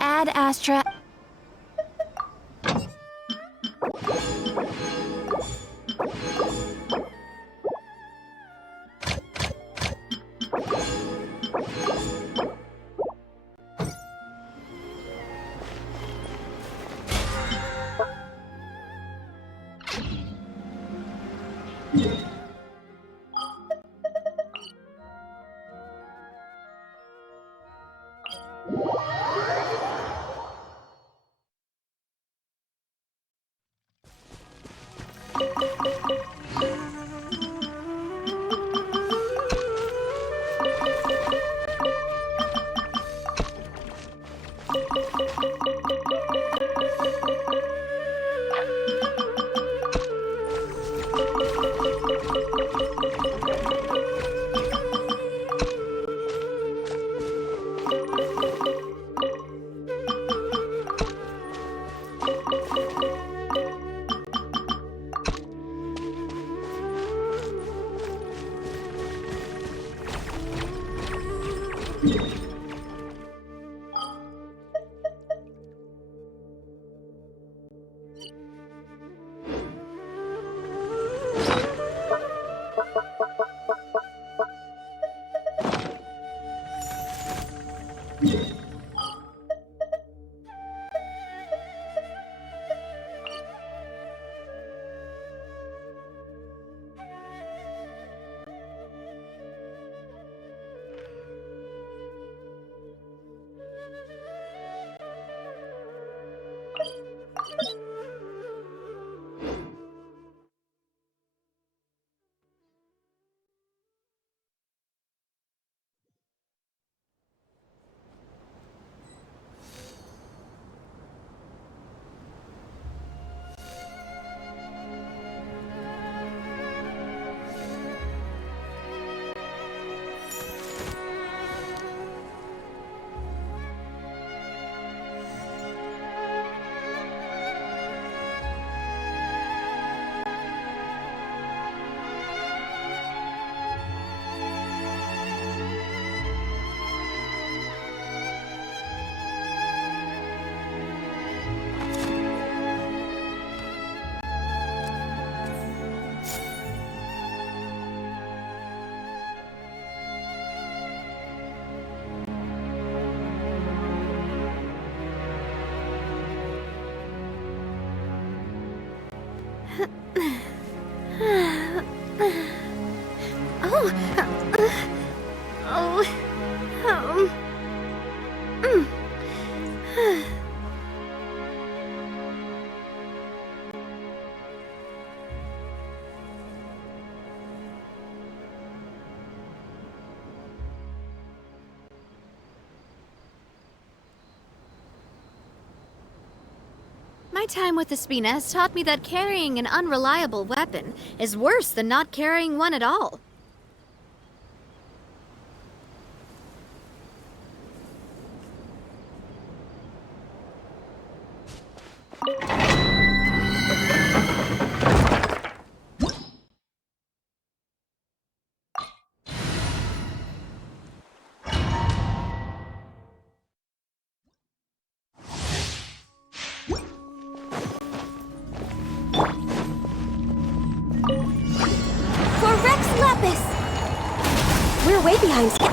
Ad Astra. My time with the Spina has taught me that carrying an unreliable weapon is worse than not carrying one at all. We're way behind. Strike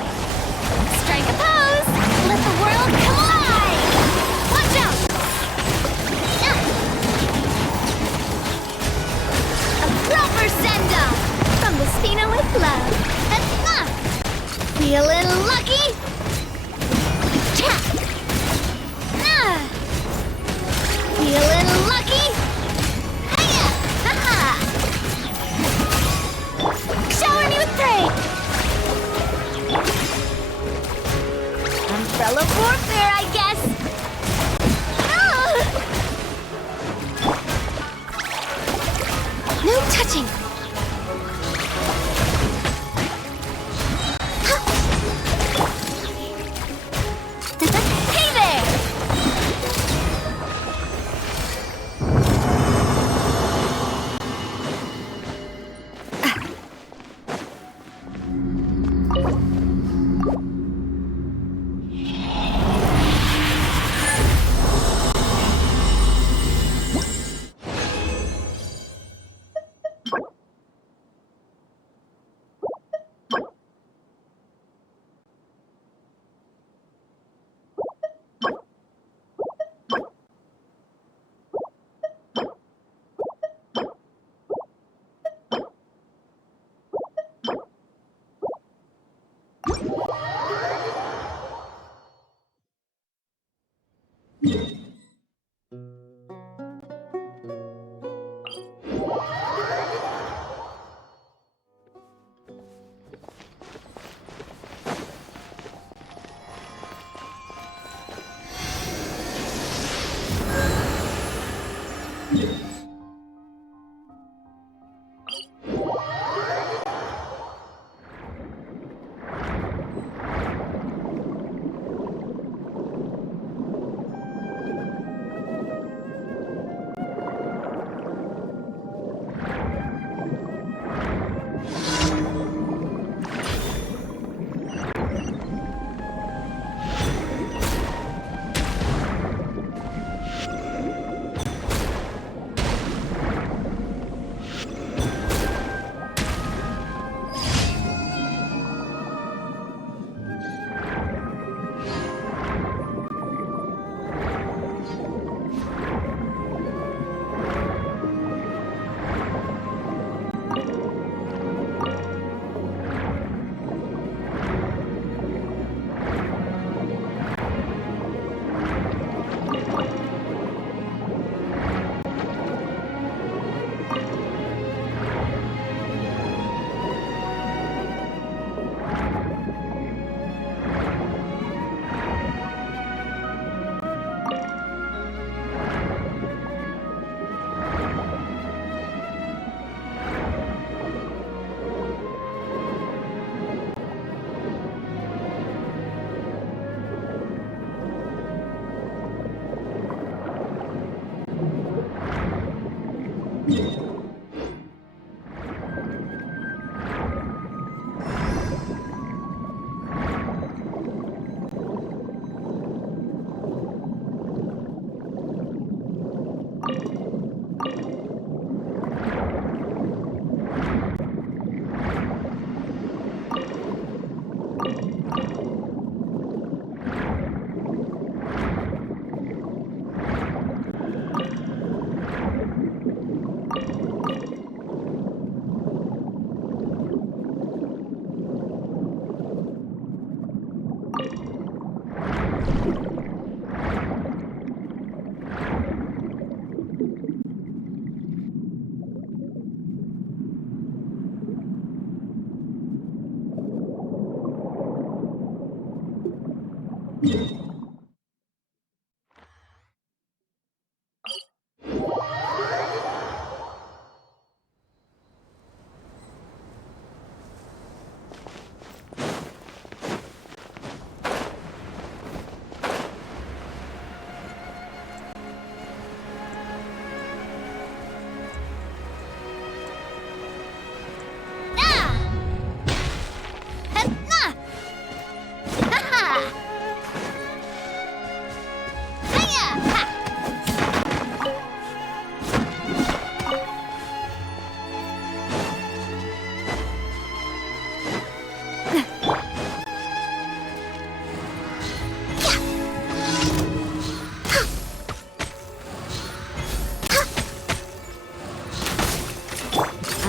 a pose! Let the world collide! Watch out! A proper send-off from the Spina with love. Feeling lucky? Feeling lucky? Hiya! Ha-ha! Shower me with praise! Umbrella warfare, I guess! No touching! Hey there!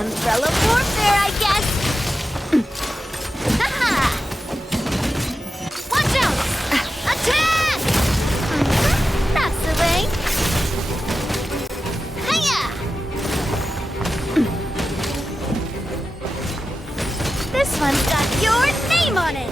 Umbrella warfare, I guess! Haha! Watch out! Attack! That's the way! Hiya! This one's got your name on it!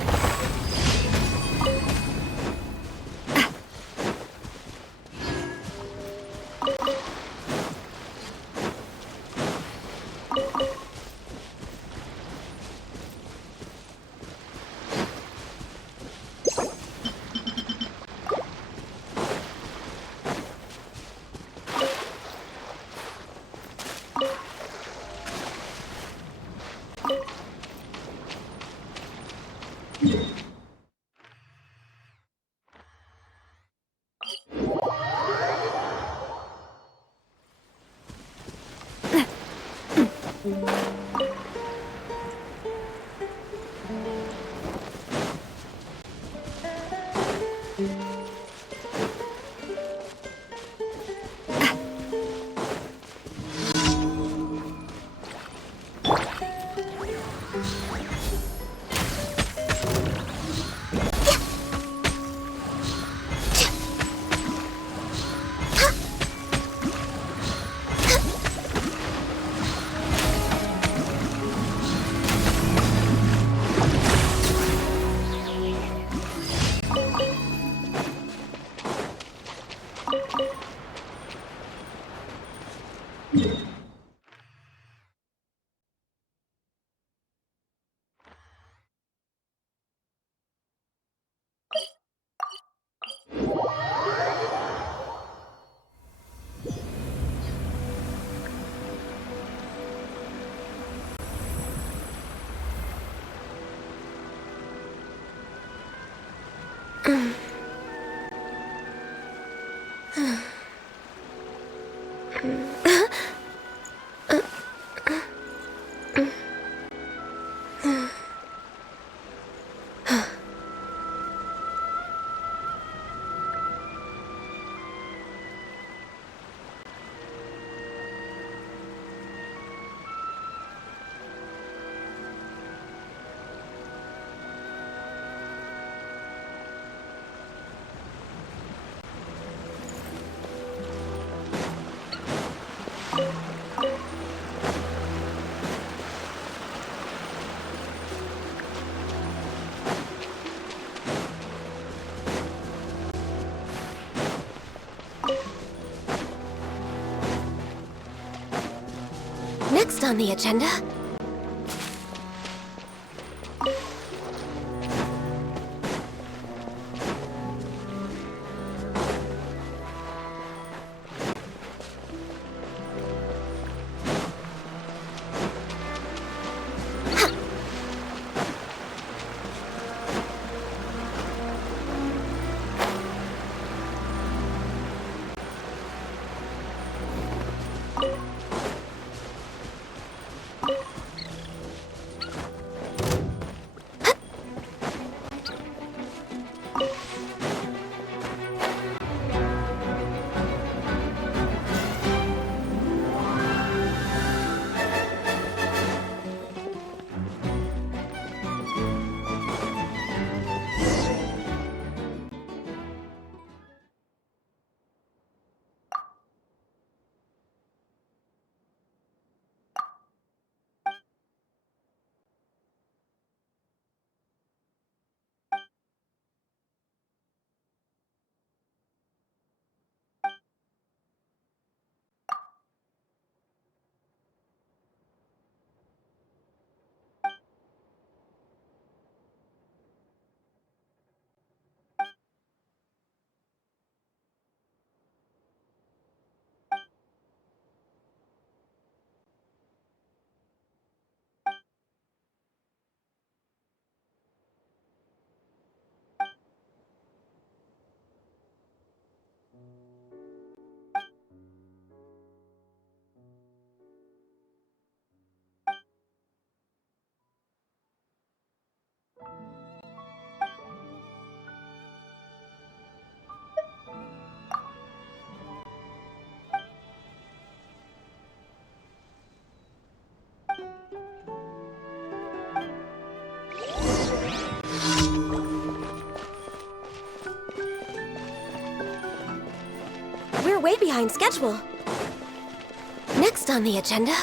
Yeah. Next on the agenda... We're way behind schedule. Next on the agenda...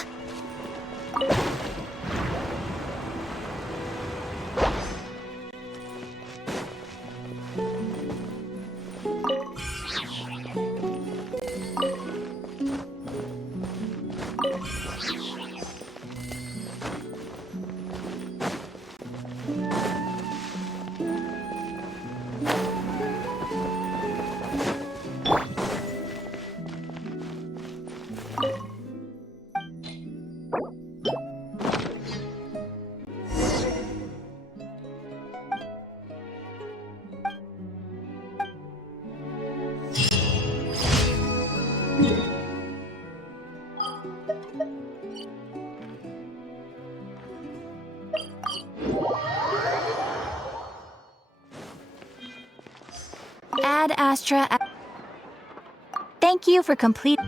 Ad Astra. Thank you for complete.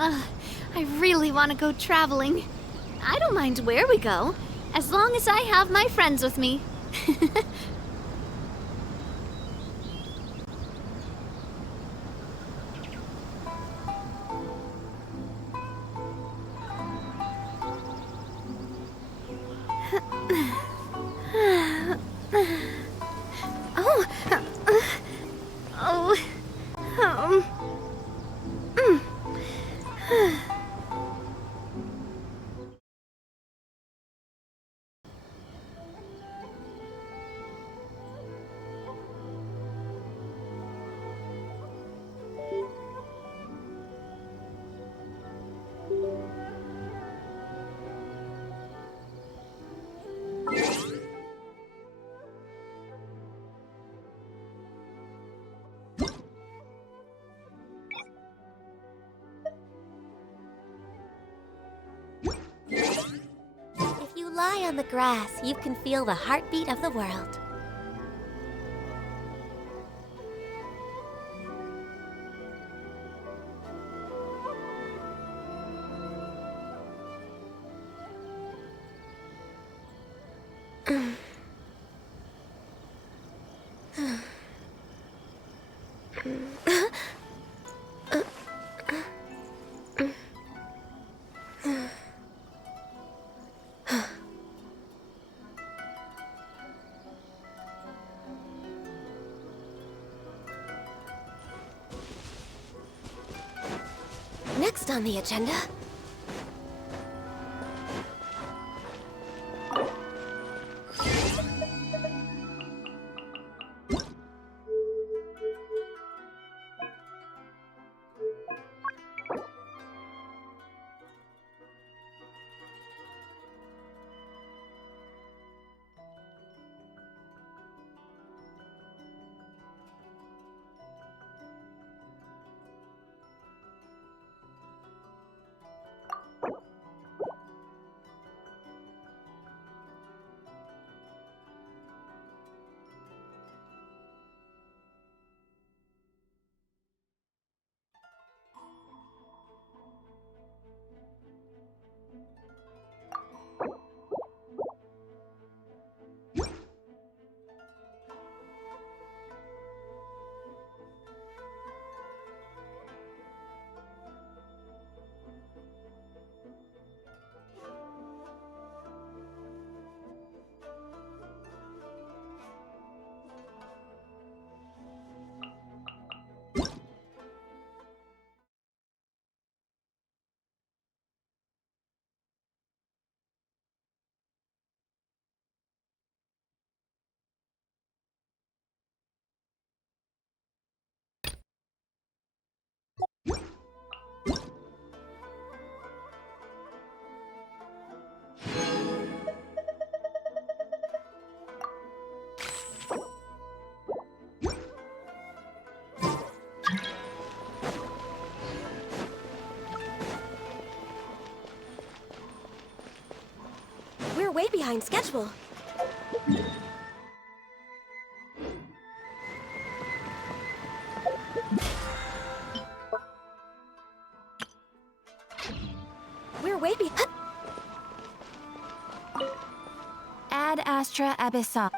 I really want to go traveling. I don't mind where we go, as long as I have my friends with me. Oh, oh, um, If you lie on the grass, you can feel the heartbeat of the world. Next on the agenda... We're way behind schedule. We're way behind... Ad Astra Abyssal.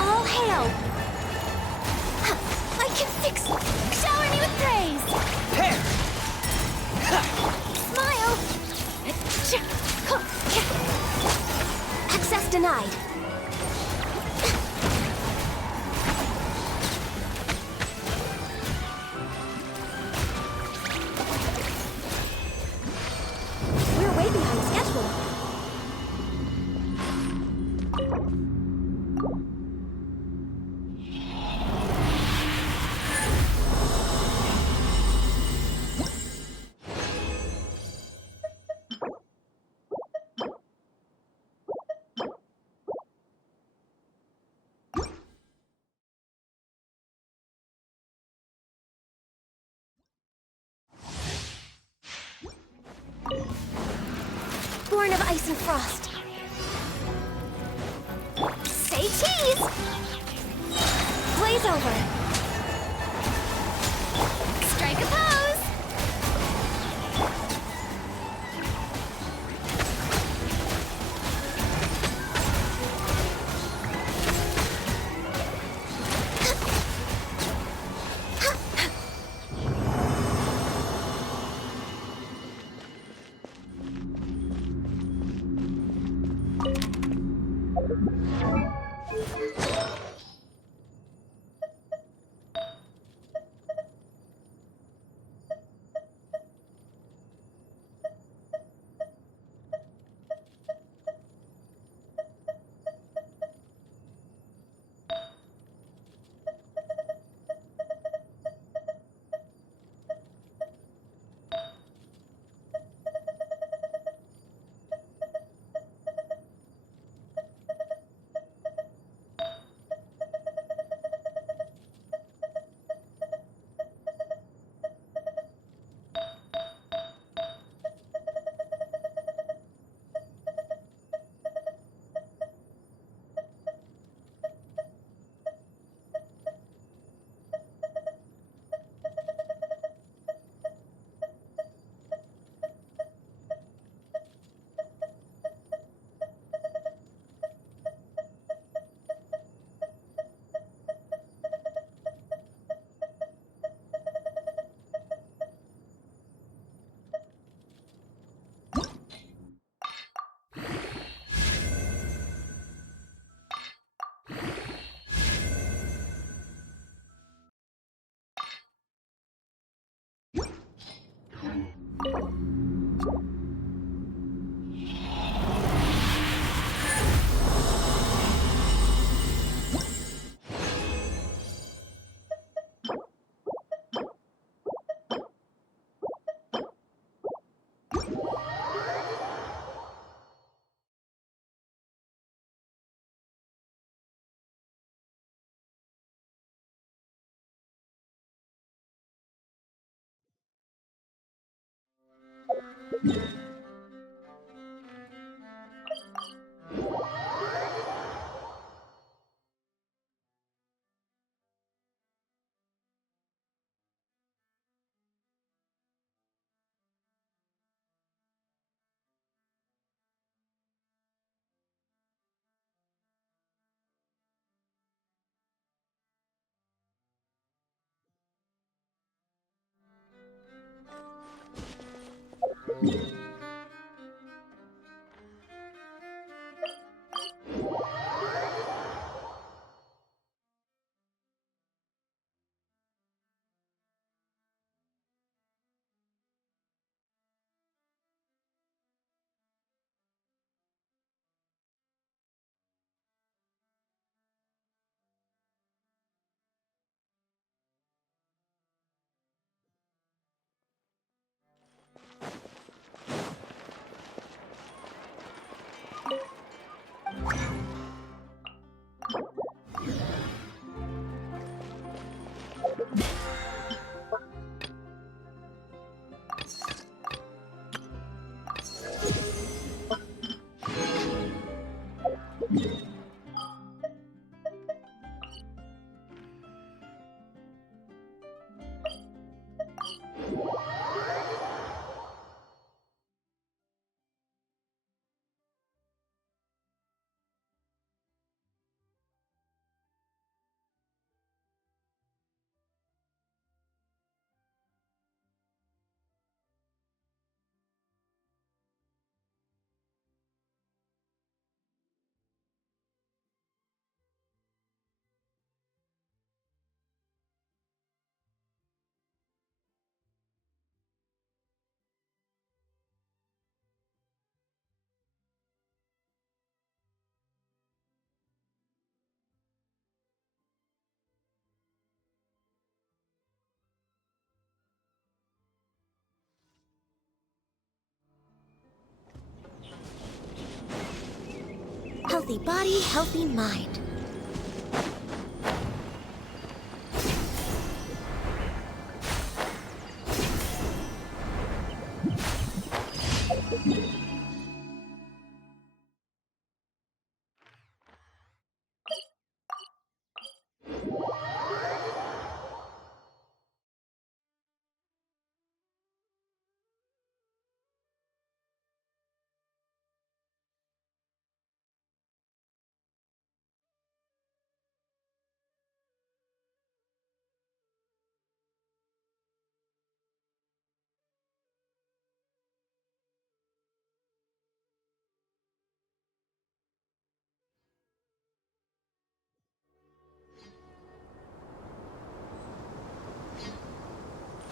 All hail! I can fix it! Shower me with praise! Smile! Access denied. We're way behind schedule. Born of ice and frost. Say cheese! Blaze over. Strike a pose! Healthy body, healthy mind.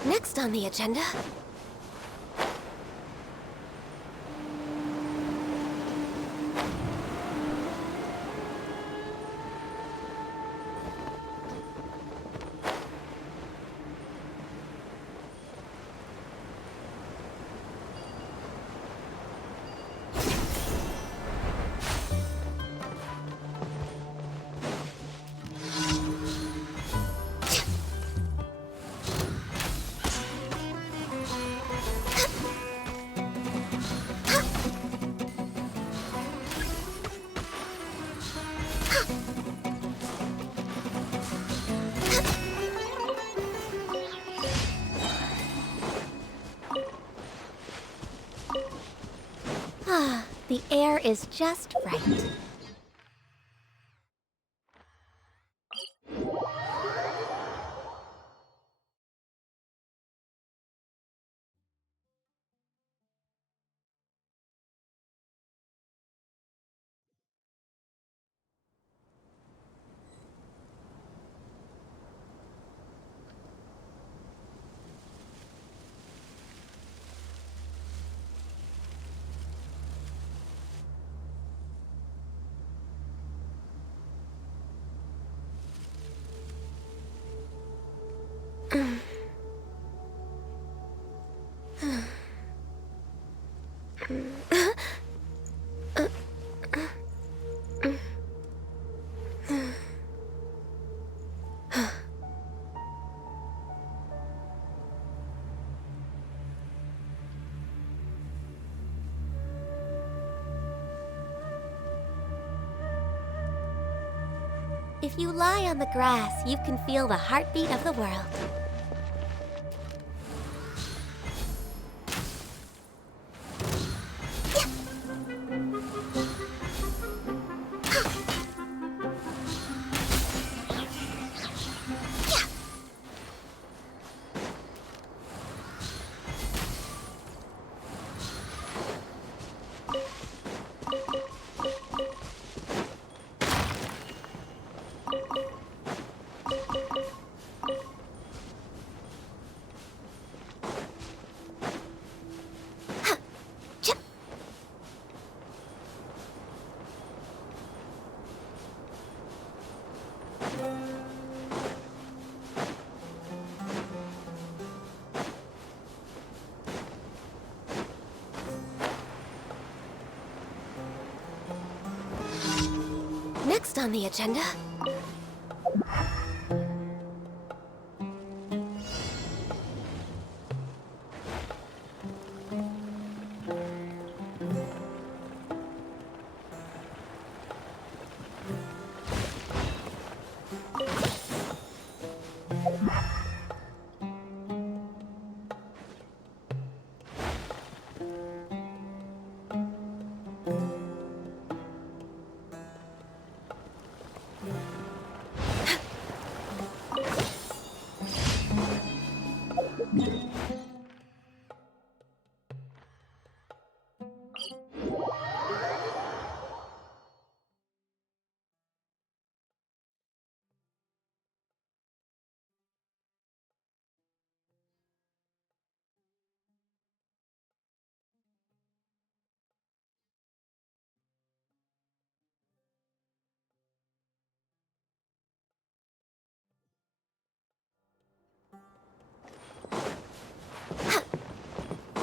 Next on the agenda... Ah, the air is just right. If you lie on the grass, you can feel the heartbeat of the world. Next on the agenda...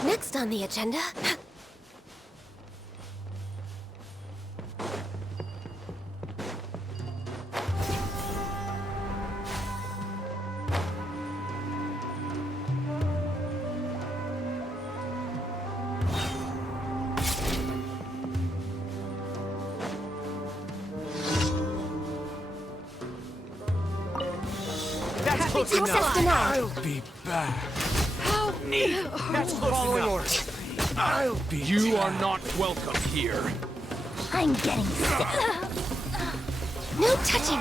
Next on the agenda... That's close enough. Access denied. I'll be back. Help me! That's close enough. I'll be You are not welcome here. I'm getting sick. No touching!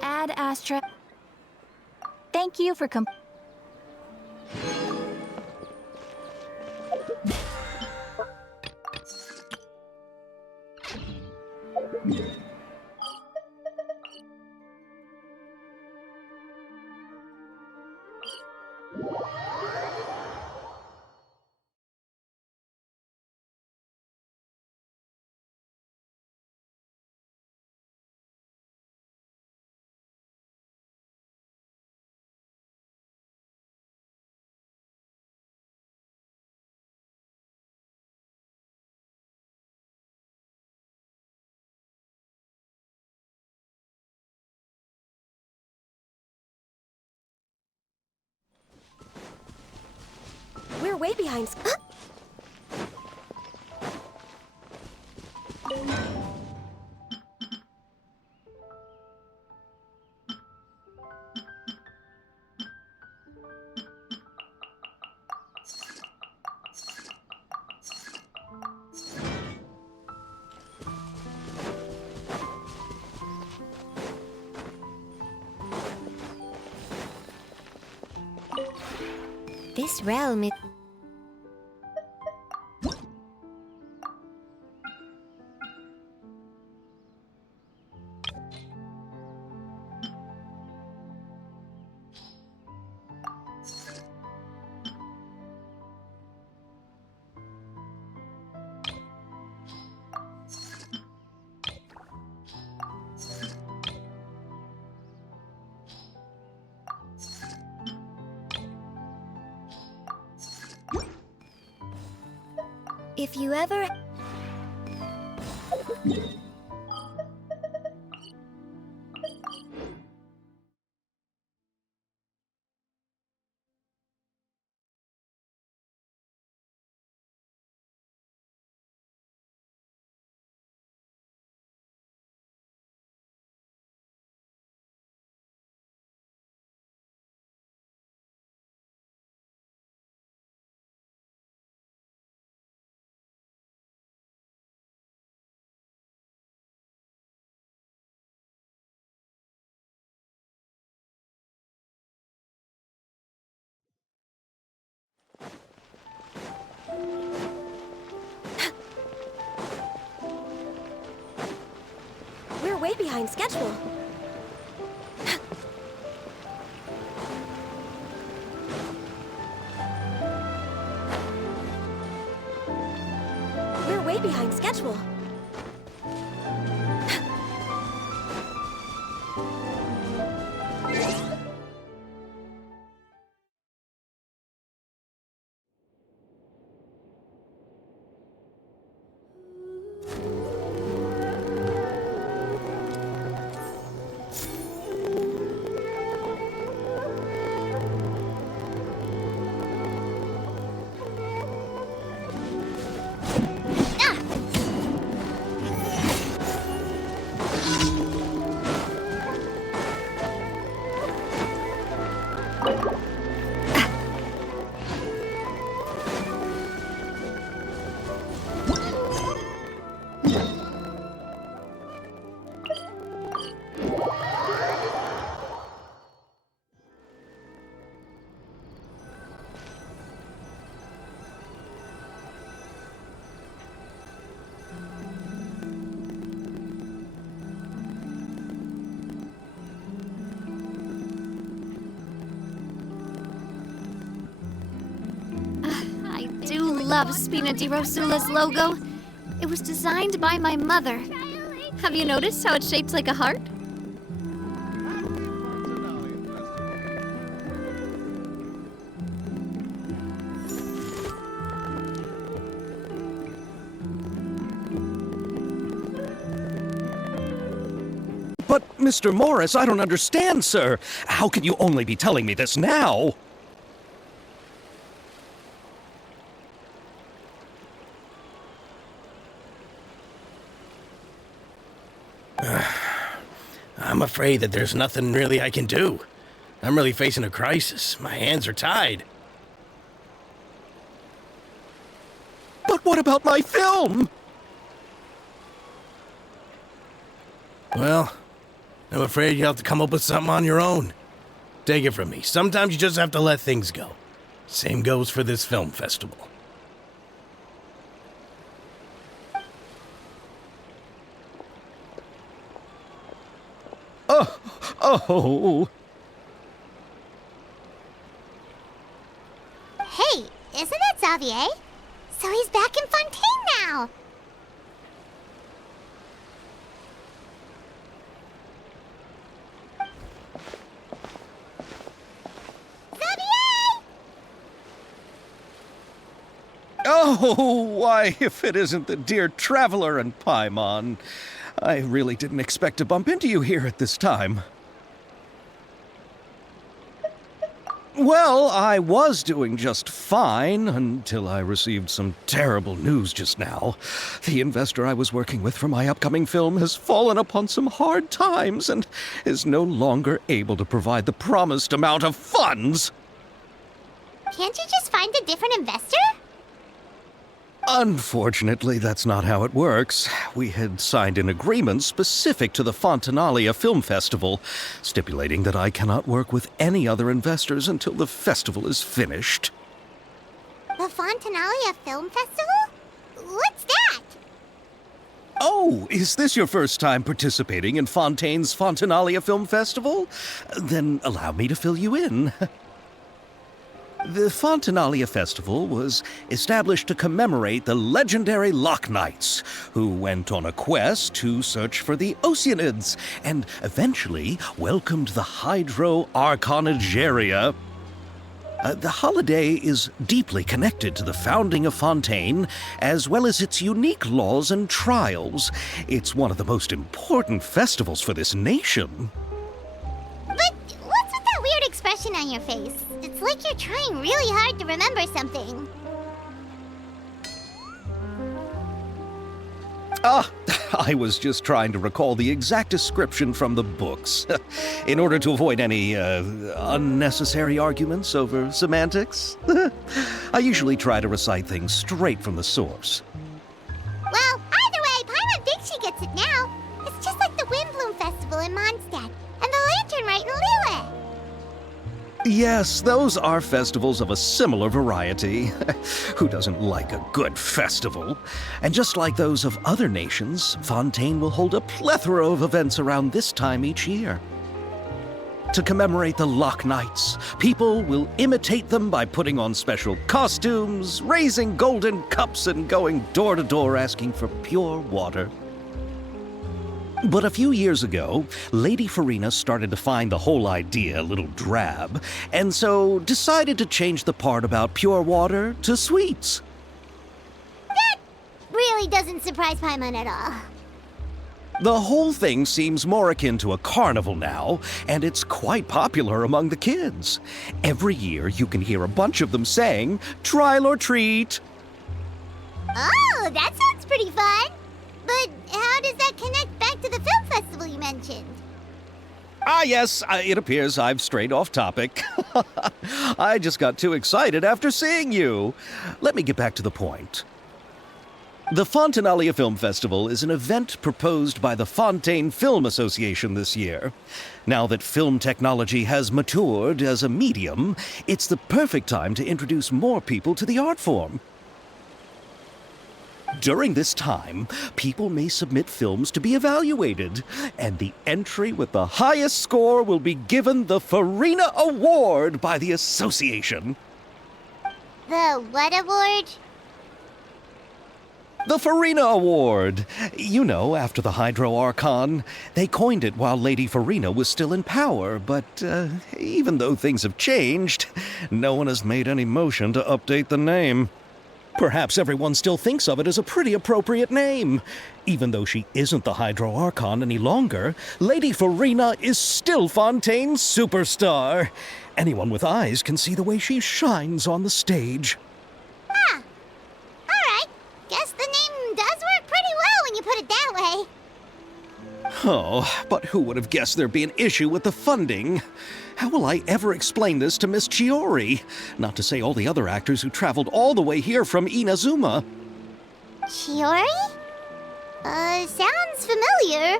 Ad Astra. Thank you for We're way behind... This realm is... If you ever... We're way behind schedule. We're way behind schedule. I do love Spina di Rosula's logo. It was designed by my mother. Have you noticed how it's shaped like a heart? But, Mr. Morris, I don't understand, sir. How can you only be telling me this now? I'm afraid that there's nothing really I can do. I'm really facing a crisis. My hands are tied. But what about my film? Well, I'm afraid you'll have to come up with something on your own. Take it from me. Sometimes you just have to let things go. Same goes for this film festival. Oh. Hey, isn't that Xavier? So he's back in Fontaine now. Xavier! Oh, why, if it isn't the dear Traveler and Paimon. I really didn't expect to bump into you here at this time. Well, I was doing just fine until I received some terrible news just now. The investor I was working with for my upcoming film has fallen upon some hard times and is no longer able to provide the promised amount of funds. Can't you just find a different investor? Unfortunately, that's not how it works. We had signed an agreement specific to the Fontanalia Film Festival, stipulating that I cannot work with any other investors until the festival is finished. The Fontanalia Film Festival? What's that? Oh, is this your first time participating in Fontaine's Fontanalia Film Festival? Then allow me to fill you in. The Fontanalia Festival was established to commemorate the legendary Loch Knights, who went on a quest to search for the Oceanids and eventually welcomed the Hydro Arconageria. The holiday is deeply connected to the founding of Fontaine, as well as its unique laws and trials. It's one of the most important festivals for this nation. But what's with that weird expression on your face? It's like you're trying really hard to remember something. I was just trying to recall the exact description from the books, in order to avoid any unnecessary arguments over semantics. I usually try to recite things straight from the source. Well, either way, Paimon thinks she gets it now. It's just like the Windbloom Festival in Mondstadt, and the Lantern Rite in Lille. Yes, those are festivals of a similar variety. Who doesn't like a good festival? And just like those of other nations, Fontaine will hold a plethora of events around this time each year. To commemorate the Lock Nights, people will imitate them by putting on special costumes, raising golden cups, and going door to door asking for pure water. But a few years ago, Lady Farina started to find the whole idea a little drab, and so decided to change the part about pure water to sweets. That really doesn't surprise Paimon at all. The whole thing seems more akin to a carnival now, and it's quite popular among the kids. Every year you can hear a bunch of them saying, "Trial or treat." Oh, that sounds pretty fun. But how does that connect back to the film festival you mentioned? Yes, it appears I've strayed off topic. I just got too excited after seeing you. Let me get back to the point. The Fontinalia Film Festival is an event proposed by the Fontaine Film Association this year. Now that film technology has matured as a medium, it's the perfect time to introduce more people to the art form. During this time, people may submit films to be evaluated, and the entry with the highest score will be given the Farina Award by the association. The what award? The Farina Award. You know, after the Hydro Archon. They coined it while Lady Farina was still in power, but even though things have changed, no one has made any motion to update the name. Perhaps everyone still thinks of it as a pretty appropriate name. Even though she isn't the Hydro Archon any longer, Lady Farina is still Fontaine's superstar. Anyone with eyes can see the way she shines on the stage. Huh. Alright. Guess the name does work pretty well when you put it that way. Oh, but who would have guessed there'd be an issue with the funding? How will I ever explain this to Miss Chiori? Not to say all the other actors who traveled all the way here from Inazuma. Chiori? Sounds familiar.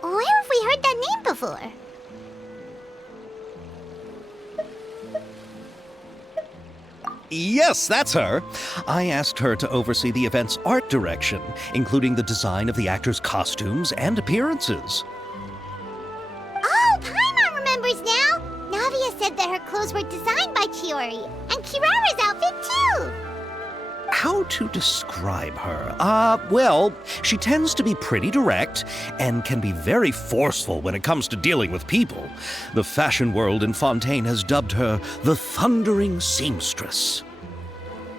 Where have we heard that name before? Yes, that's her. I asked her to oversee the event's art direction, including the design of the actors' costumes and appearances. Oh, Paimon remembers now! Navia said that her clothes were designed by Chiori, and Kirara's outfit too! How to describe her? Well, she tends to be pretty direct and can be very forceful when it comes to dealing with people. The fashion world in Fontaine has dubbed her the Thundering Seamstress.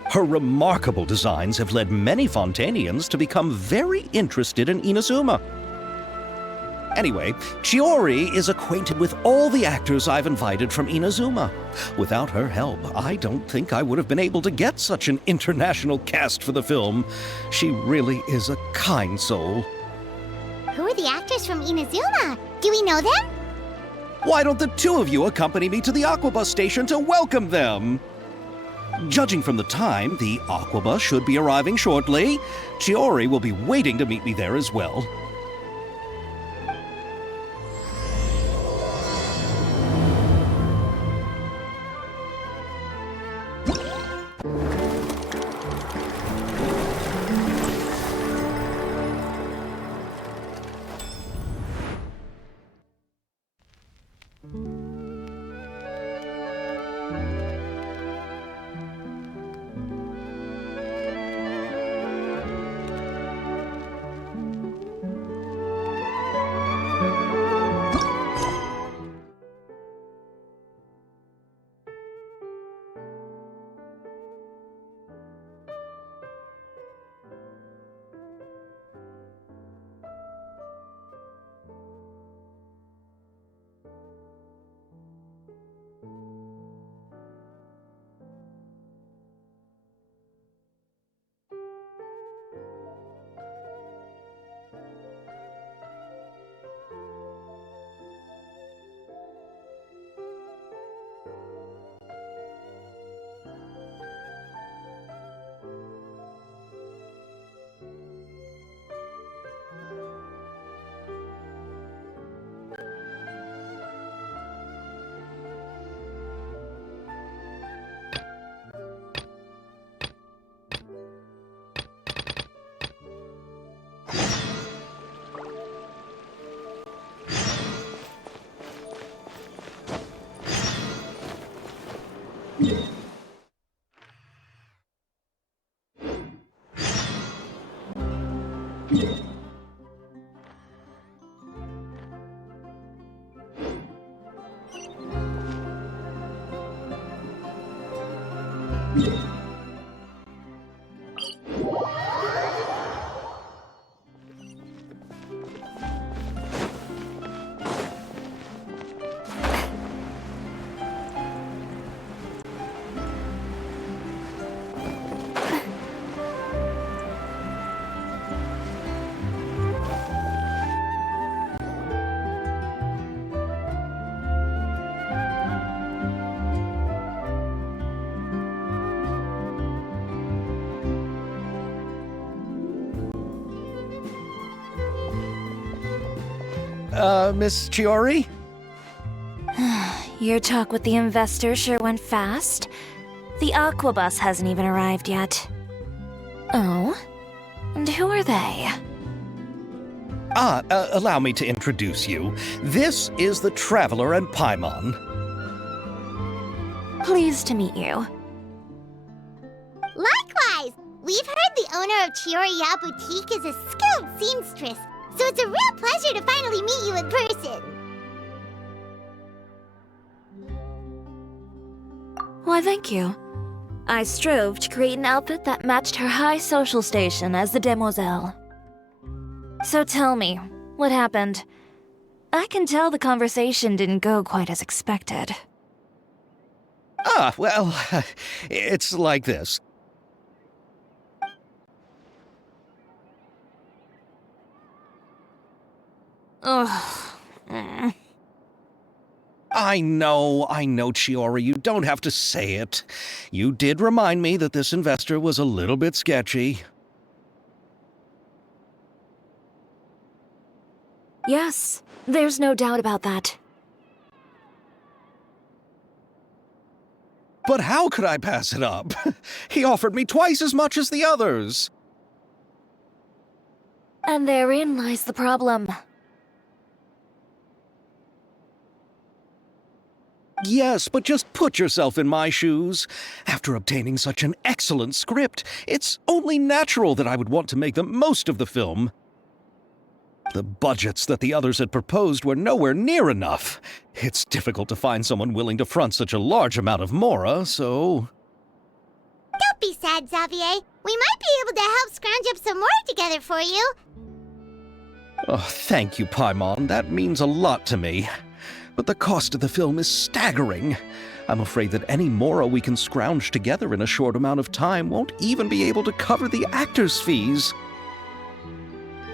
Her remarkable designs have led many Fontainians to become very interested in Inazuma. Anyway, Chiori is acquainted with all the actors I've invited from Inazuma. Without her help, I don't think I would have been able to get such an international cast for the film. She really is a kind soul. Who are the actors from Inazuma? Do we know them? Why don't the two of you accompany me to the Aquabus station to welcome them? Judging from the time, the Aquabus should be arriving shortly. Chiori will be waiting to meet me there as well. Miss Chiori? Your talk with the investor sure went fast. The Aquabus hasn't even arrived yet. Oh? And who are they? Allow me to introduce you. This is the Traveler and Paimon. Pleased to meet you. Likewise! We've heard the owner of Chioriya Boutique is a skilled seamstress, so it's a real pleasure to finally meet you in person. Why, thank you. I strove to create an outfit that matched her high social station as the demoiselle. So tell me, what happened? I can tell the conversation didn't go quite as expected. Well, it's like this. Ugh. I know, Chiori, you don't have to say it. You did remind me that this investor was a little bit sketchy. Yes, there's no doubt about that. But how could I pass it up? He offered me twice as much as the others. And therein lies the problem. Yes, but just put yourself in my shoes. After obtaining such an excellent script, it's only natural that I would want to make the most of the film. The budgets that the others had proposed were nowhere near enough. It's difficult to find someone willing to front such a large amount of mora, so... Don't be sad, Xavier. We might be able to help scrounge up some more together for you. Oh, thank you, Paimon. That means a lot to me. But the cost of the film is staggering. I'm afraid that any mora we can scrounge together in a short amount of time won't even be able to cover the actors' fees.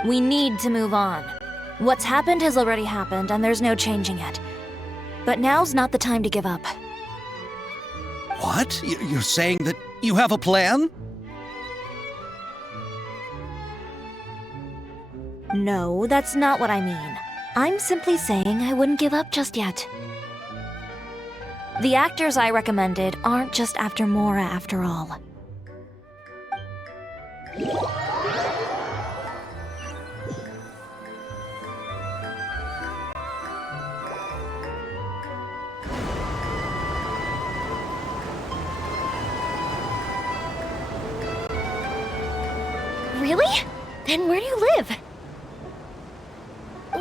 We need to move on. What's happened has already happened, and there's no changing it. But now's not the time to give up. What? You're saying that you have a plan? No, that's not what I mean. I'm simply saying I wouldn't give up just yet. The actors I recommended aren't just after Mora after all. Really? Then where do you live?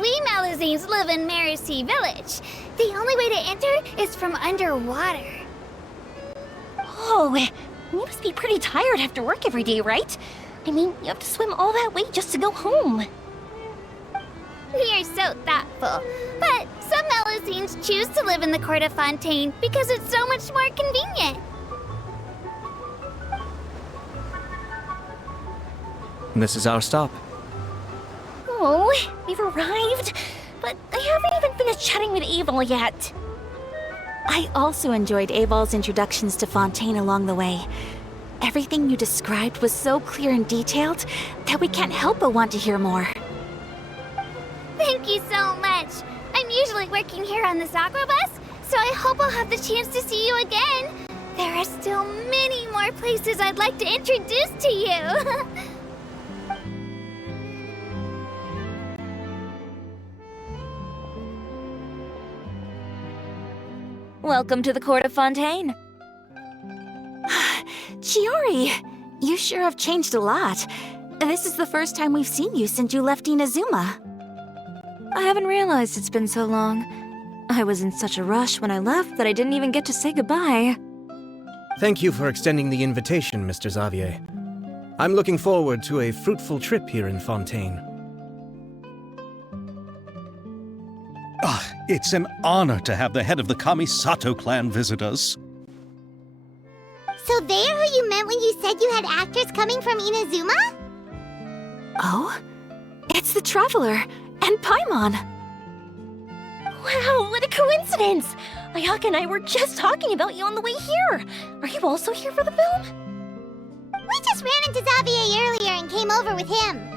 We Malazines live in Marcy Village. The only way to enter is from underwater. Oh, you must be pretty tired after work every day, right? I mean, you have to swim all that way just to go home. We are so thoughtful. But some Malazines choose to live in the Court of Fontaine because it's so much more convenient. This is our stop. Oh, we've arrived, but I haven't even finished chatting with Abel yet. I also enjoyed Abel's introductions to Fontaine along the way. Everything you described was so clear and detailed that we can't help but want to hear more. Thank you so much. I'm usually working here on this Aquabus, so I hope I'll have the chance to see you again. There are still many more places I'd like to introduce to you. Welcome to the Court of Fontaine. Chiori, you sure have changed a lot. This is the first time we've seen you since you left Inazuma. I haven't realized it's been so long. I was in such a rush when I left that I didn't even get to say goodbye. Thank you for extending the invitation, Mr. Xavier. I'm looking forward to a fruitful trip here in Fontaine. It's an honor to have the head of the Kamisato clan visit us. So they're who you meant when you said you had actors coming from Inazuma? Oh? It's the Traveler and Paimon. Wow, what a coincidence! Ayaka and I were just talking about you on the way here. Are you also here for the film? We just ran into Xavier earlier and came over with him.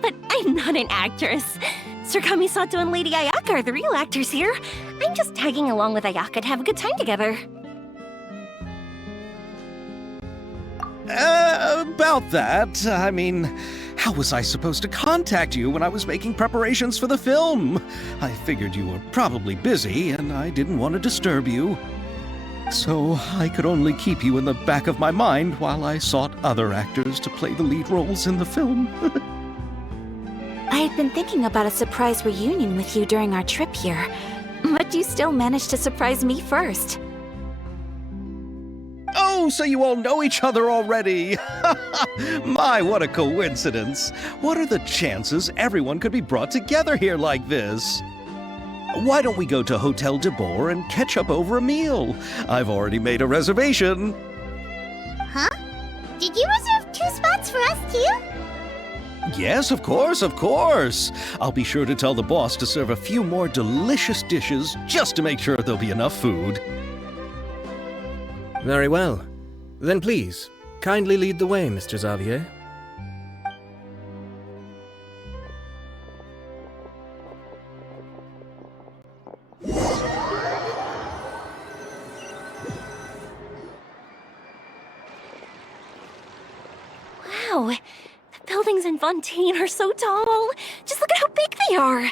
But I'm not an actress. Sir Kamisato and Lady Ayaka are the real actors here. I'm just tagging along with Ayaka to have a good time together. About that, I mean, how was I supposed to contact you when I was making preparations for the film? I figured you were probably busy, and I didn't want to disturb you. So I could only keep you in the back of my mind while I sought other actors to play the lead roles in the film. I had been thinking about a surprise reunion with you during our trip here, but you still managed to surprise me first. Oh, so you all know each other already! My, what a coincidence! What are the chances everyone could be brought together here like this? Why don't we go to Hotel de Boer and catch up over a meal? I've already made a reservation. Huh? Did you reserve 2 spots for us too? Yes, of course, of course. I'll be sure to tell the boss to serve a few more delicious dishes just to make sure there'll be enough food. Very well. Then please, kindly lead the way, Mr. Xavier. Wow, the buildings in Fontaine are so tall. Just look at how big they are.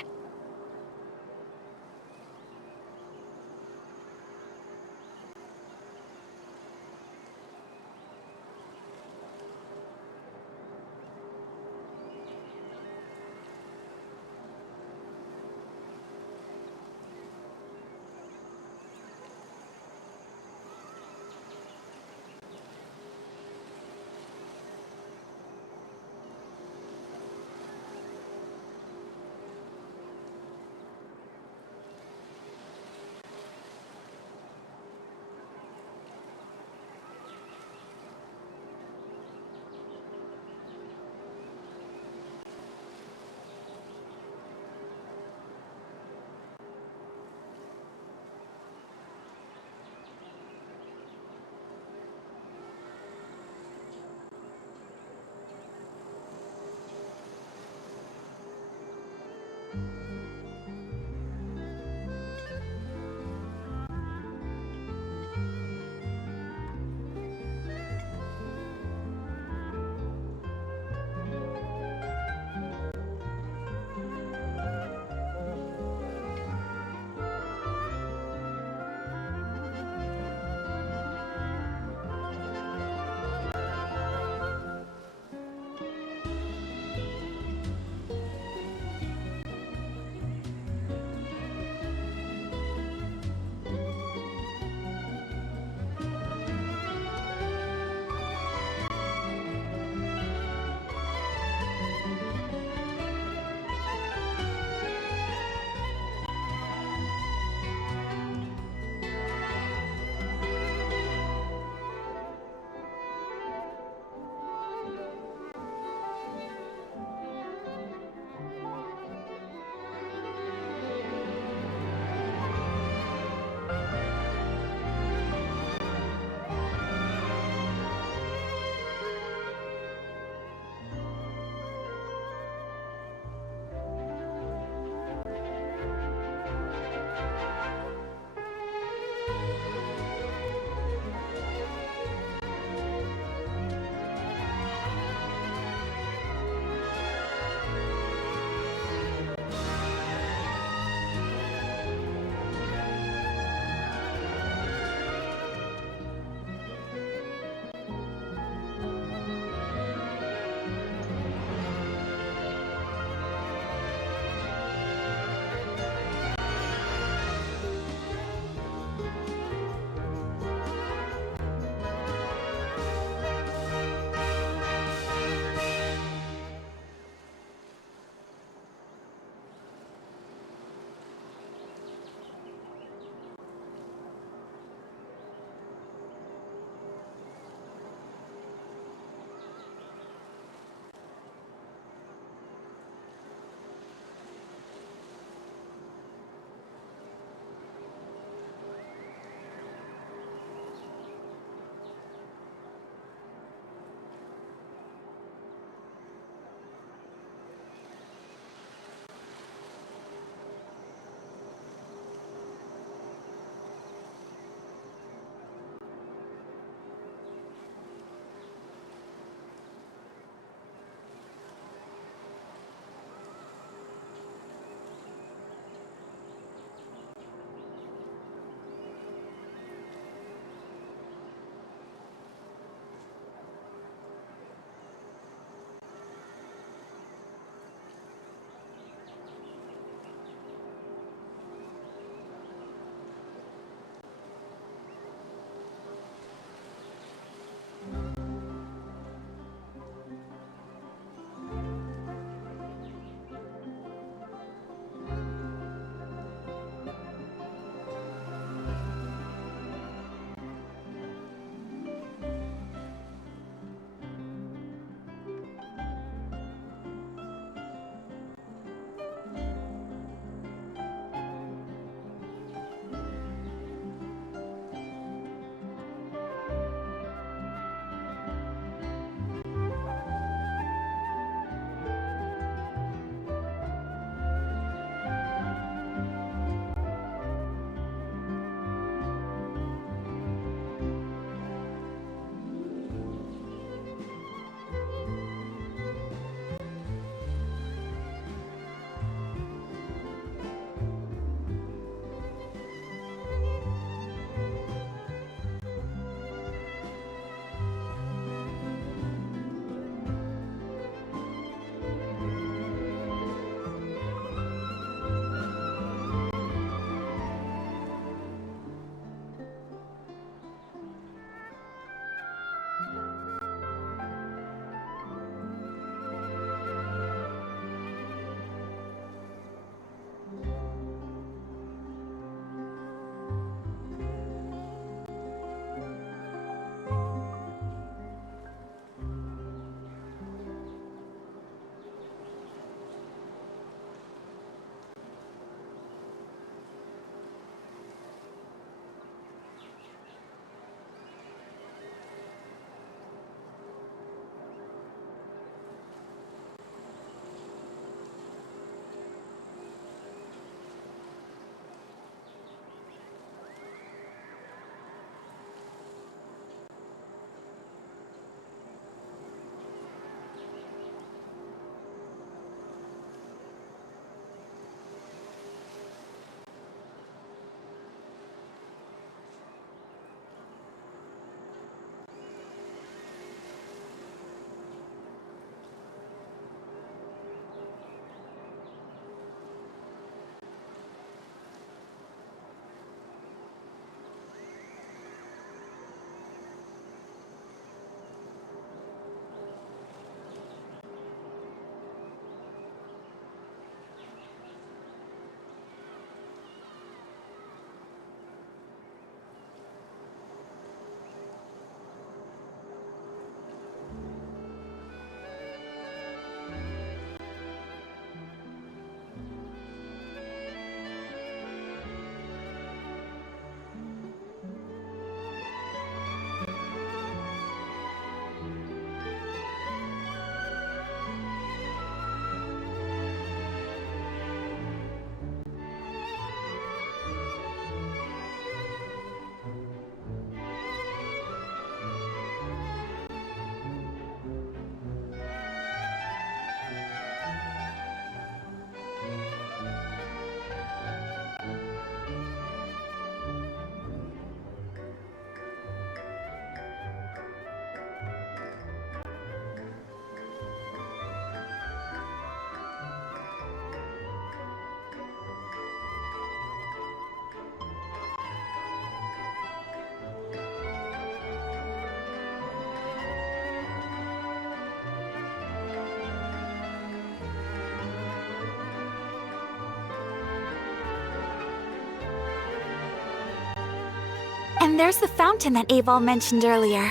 And there's the fountain that Aval mentioned earlier.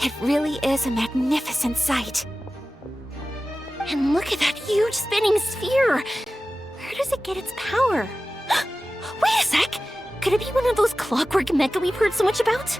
It really is a magnificent sight. And look at that huge spinning sphere! Where does it get its power? Wait a sec! Could it be one of those clockwork mecha we've heard so much about?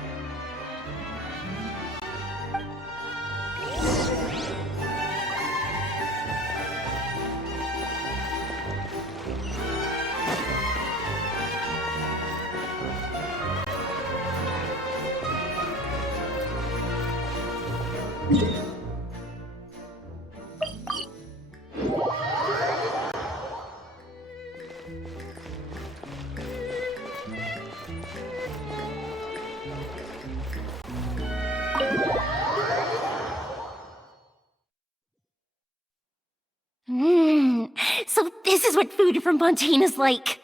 So this is what food from Fontaine is like.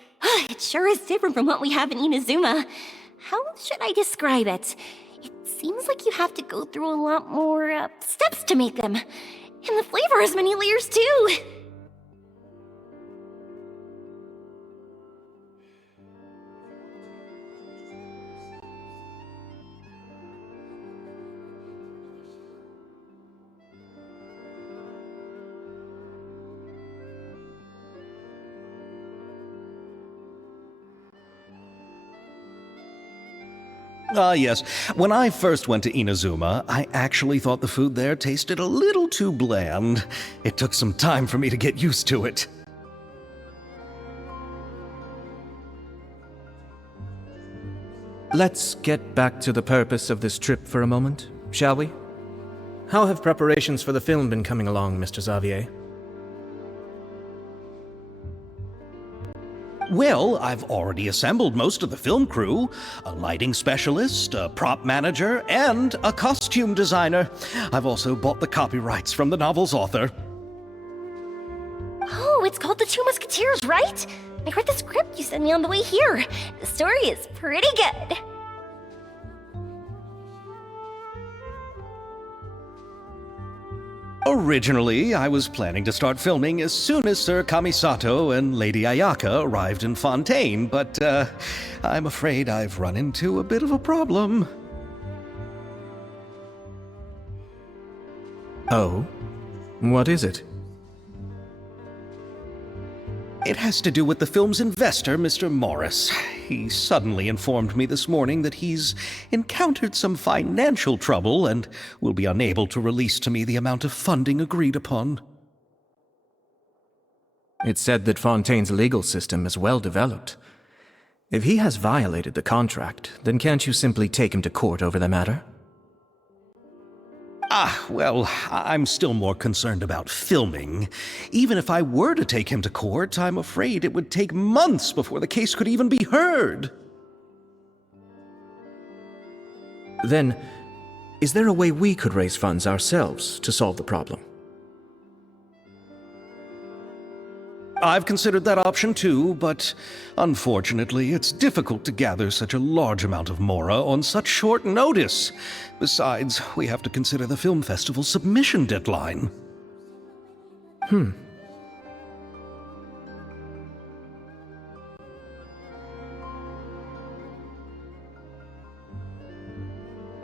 It sure is different from what we have in Inazuma. How should I describe it? It seems like you have to go through a lot more steps to make them. And the flavor has many layers too. Ah, yes. When I first went to Inazuma, I actually thought the food there tasted a little too bland. It took some time for me to get used to it. Let's get back to the purpose of this trip for a moment, shall we? How have preparations for the film been coming along, Mr. Xavier? Well, I've already assembled most of the film crew. A lighting specialist, a prop manager, and a costume designer. I've also bought the copyrights from the novel's author. Oh, it's called The Two Musketeers, right? I read the script you sent me on the way here. The story is pretty good. Originally, I was planning to start filming as soon as Sir Kamisato and Lady Ayaka arrived in Fontaine, but I'm afraid I've run into a bit of a problem. Oh? What is it? It has to do with the film's investor, Mr. Morris. He suddenly informed me this morning that he's encountered some financial trouble and will be unable to release to me the amount of funding agreed upon. It's said that Fontaine's legal system is well developed. If he has violated the contract, then can't you simply take him to court over the matter? Well, I'm still more concerned about filming. Even if I were to take him to court, I'm afraid it would take months before the case could even be heard. Then, is there a way we could raise funds ourselves to solve the problem? I've considered that option too, but unfortunately, it's difficult to gather such a large amount of mora on such short notice. Besides, we have to consider the film festival's submission deadline.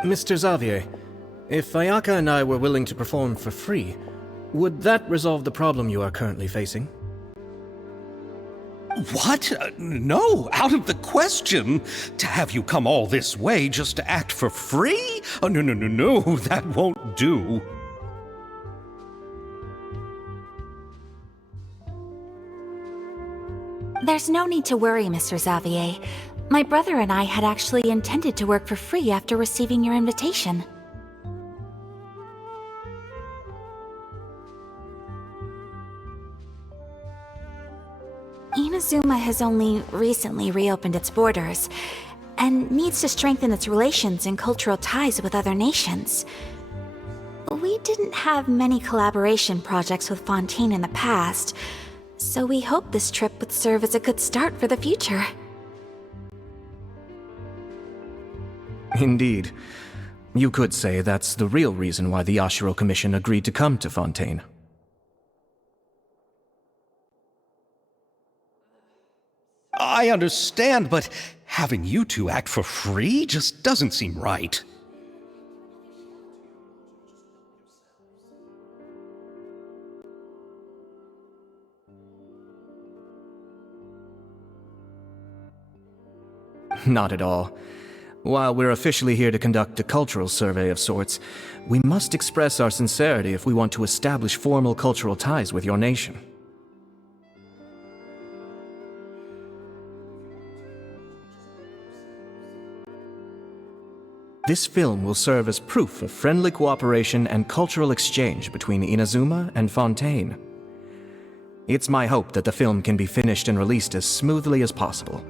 Mr. Xavier, if Ayaka and I were willing to perform for free, would that resolve the problem you are currently facing? What? No, out of the question. To have you come all this way just to act for free? Oh, no, that won't do. There's no need to worry, Mr. Xavier. My brother and I had actually intended to work for free after receiving your invitation. Inazuma has only recently reopened its borders, and needs to strengthen its relations and cultural ties with other nations. We didn't have many collaboration projects with Fontaine in the past, so we hoped this trip would serve as a good start for the future. Indeed. You could say that's the real reason why the Yashiro Commission agreed to come to Fontaine. I understand, but Having you two act for free just doesn't seem right. Not at all. While we're officially here to conduct a cultural survey of sorts, we must express our sincerity if we want to establish formal cultural ties with your nation. This film will serve as proof of friendly cooperation and cultural exchange between Inazuma and Fontaine. It's my hope that the film can be finished and released as smoothly as possible.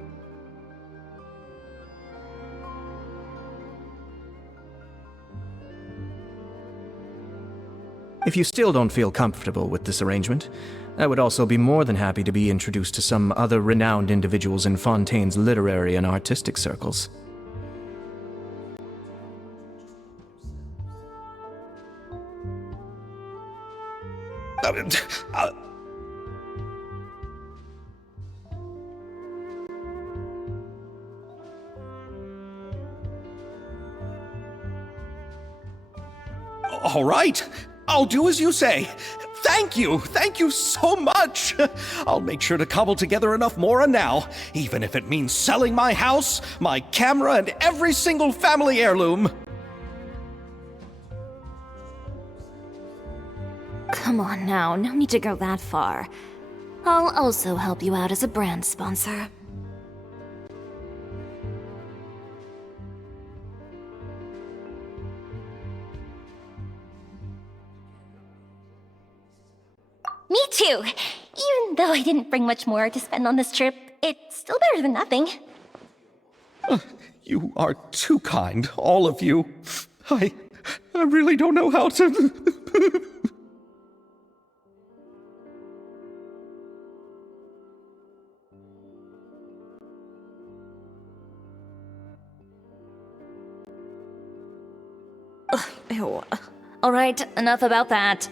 If you still don't feel comfortable with this arrangement, I would also be more than happy to be introduced to some other renowned individuals in Fontaine's literary and artistic circles. All right, I'll do as you say. Thank you so much. I'll make sure to cobble together enough mora now, even if it means selling my house, my camera, and every single family heirloom. Come on now, no need to go that far. I'll also help you out as a brand sponsor. Me too! Even though I didn't bring much more to spend on this trip, it's still better than nothing. You are too kind, all of you. I really don't know how to... Ew. Alright, enough about that.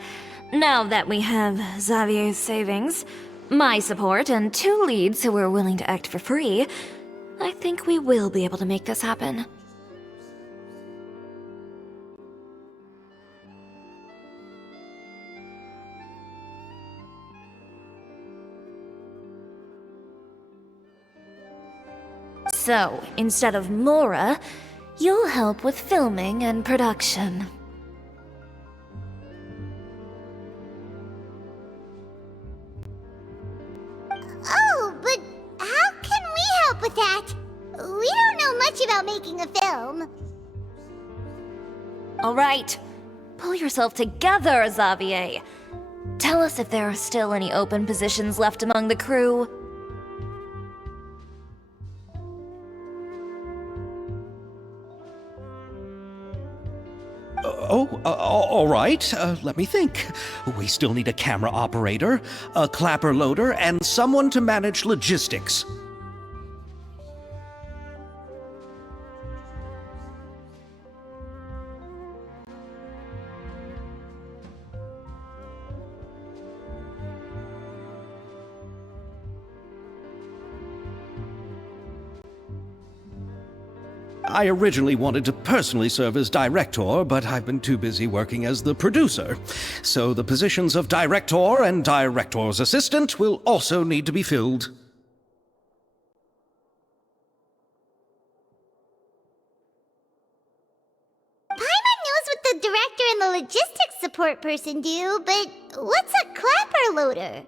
Now that we have Xavier's savings, my support, and 2 leads who are willing to act for free, I think we will be able to make this happen. So, instead of Mora, you'll help with filming and production. Oh, but how can we help with that? We don't know much about making a film. Alright, pull yourself together, Xavier. Tell us if there are still any open positions left among the crew. All right. Let me think. We still need a camera operator, a clapper loader, and someone to manage logistics. I originally wanted to personally serve as director, but I've been too busy working as the producer. So the positions of director and director's assistant will also need to be filled. Paimon knows what the director and the logistics support person do, but what's a clapper loader?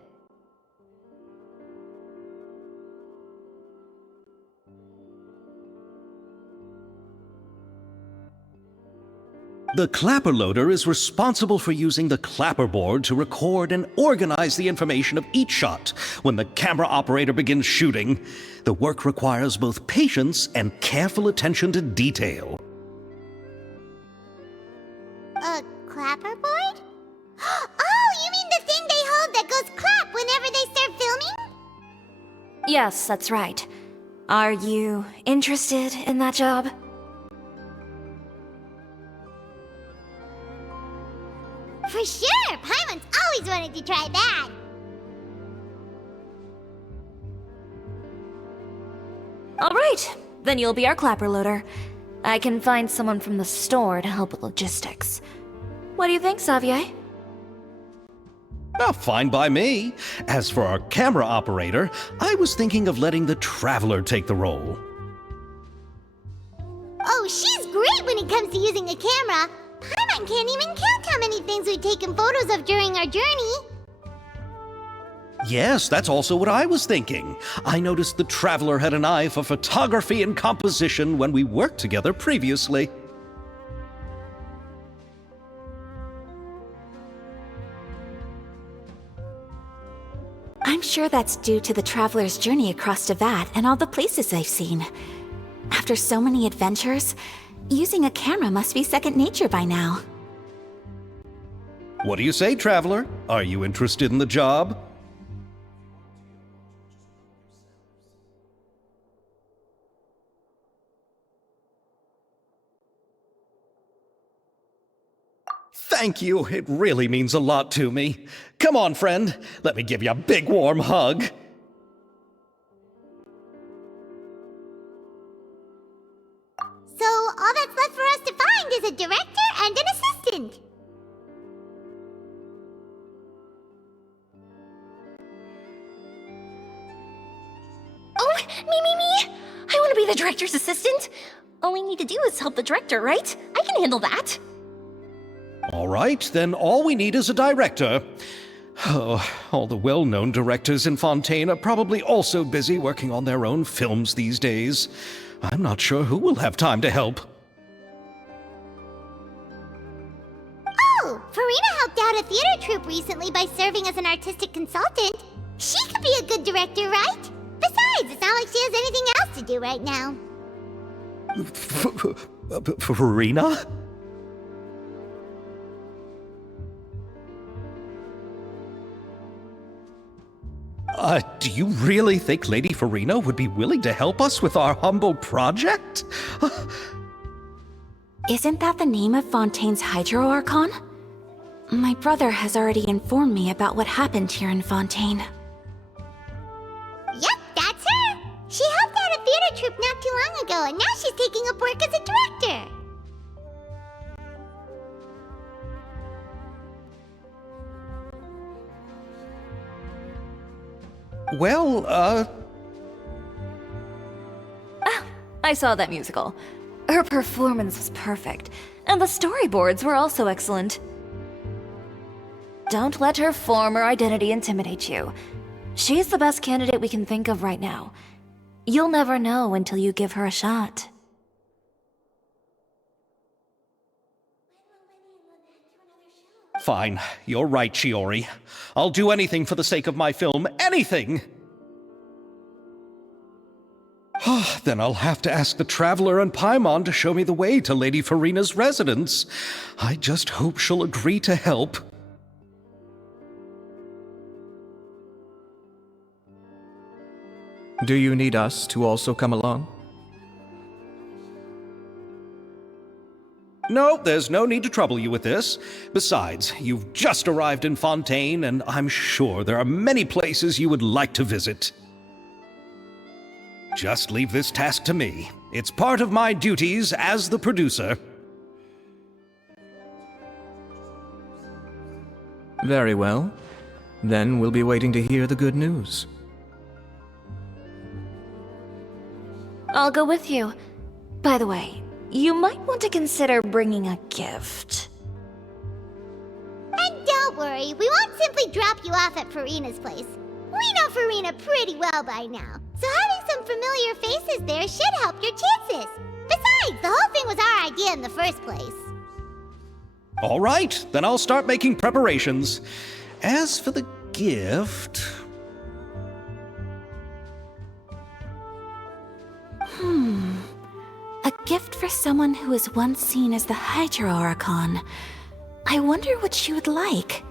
The clapper loader is responsible for using the clapperboard to record and organize the information of each shot when the camera operator begins shooting. The work requires both patience and careful attention to detail. A clapperboard? Oh, you mean the thing they hold that goes clap whenever they start filming? Yes, that's right. Are you interested in that job? For sure! Paimon's always wanted to try that! Alright, Then you'll be our clapper loader. I can find someone from the store to help with logistics. What do you think, Xavier? Oh, fine by me. As for our camera operator, I was thinking of letting the Traveler take the role. Oh, she's great when it comes to using a camera. Paimon can't even count how many things we've taken photos of during our journey. Yes, that's also what I was thinking. I noticed the Traveler had an eye for photography and composition when we worked together previously. I'm sure that's due to the traveler's journey across Teyvat and all the places they've seen. After so many adventures, using a camera must be second nature by now. What do you say, Traveler? Are you interested in the job? Thank you. It really means a lot to me. Come on, friend. Let me give you a big warm hug. So all that's left for us to find is a director and an assistant. Oh, me! I want to be the director's assistant. All we need to do is help the director, right? I can handle that. All right, then all we need is a director. Oh, all the well-known directors in Fontaine are probably also busy working on their own films these days. I'm not sure who will have time to help. Oh, Farina helped out a theater troupe recently by serving as an artistic consultant. She could be a good director, right? Besides, it's not like she has anything else to do right now. Farina? Do you really think Lady Farina would be willing to help us with our humble project? Isn't that the name of Fontaine's Hydro Archon? My brother has already informed me about what happened here in Fontaine. Yep, that's her. She helped out a theater troupe not too long ago, and now she's taking up work as a director. Well, I saw that musical. Her performance was perfect, and the storyboards were also excellent. Don't let her former identity intimidate you. She's the best candidate we can think of right now. You'll never know until you give her a shot. fine. You're right, Shiori. I'll do anything for the sake of my film. Anything! Then I'll have to ask the Traveler and Paimon to show me the way to Lady Farina's residence. I just hope she'll agree to help. Do you need us to also come along? No, there's no need to trouble you with this. Besides, you've just arrived in Fontaine, and I'm sure there are many places you would like to visit. Just leave this task to me. It's part of my duties as the producer. Very well. Then we'll be waiting to hear the good news. I'll go with you. By the way, you might want to consider bringing a gift. And don't worry, we won't simply drop you off at Farina's place. We know Farina pretty well by now, so having some familiar faces there should help your chances. Besides, the whole thing was our idea in the first place. All right, then I'll start making preparations. As for the gift... A gift for someone who was once seen as the Hydro Archon. I wonder what she would like.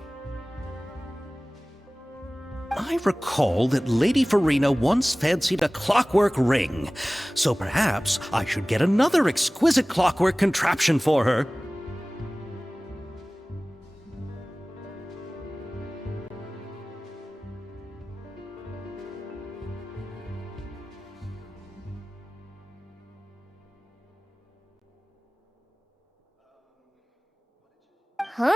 I recall that Lady Farina once fancied a clockwork ring, so perhaps I should get another exquisite clockwork contraption for her. Huh?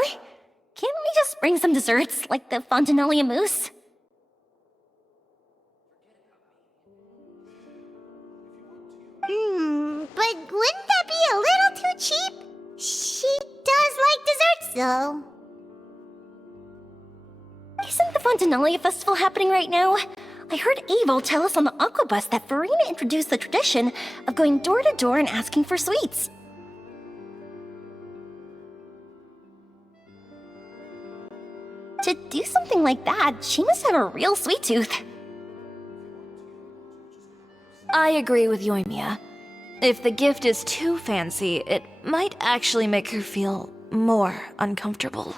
Can't we just bring some desserts, like the Fontanalia mousse? But wouldn't that be a little too cheap? She does like desserts, though. Isn't the Fontanalia Festival happening right now? I heard Abel tell us on the Aquabus that Farina introduced the tradition of going door to door and asking for sweets. To do something like that, she must have a real sweet tooth. I agree with Yoimiya. If the gift is too fancy, it might actually make her feel more uncomfortable.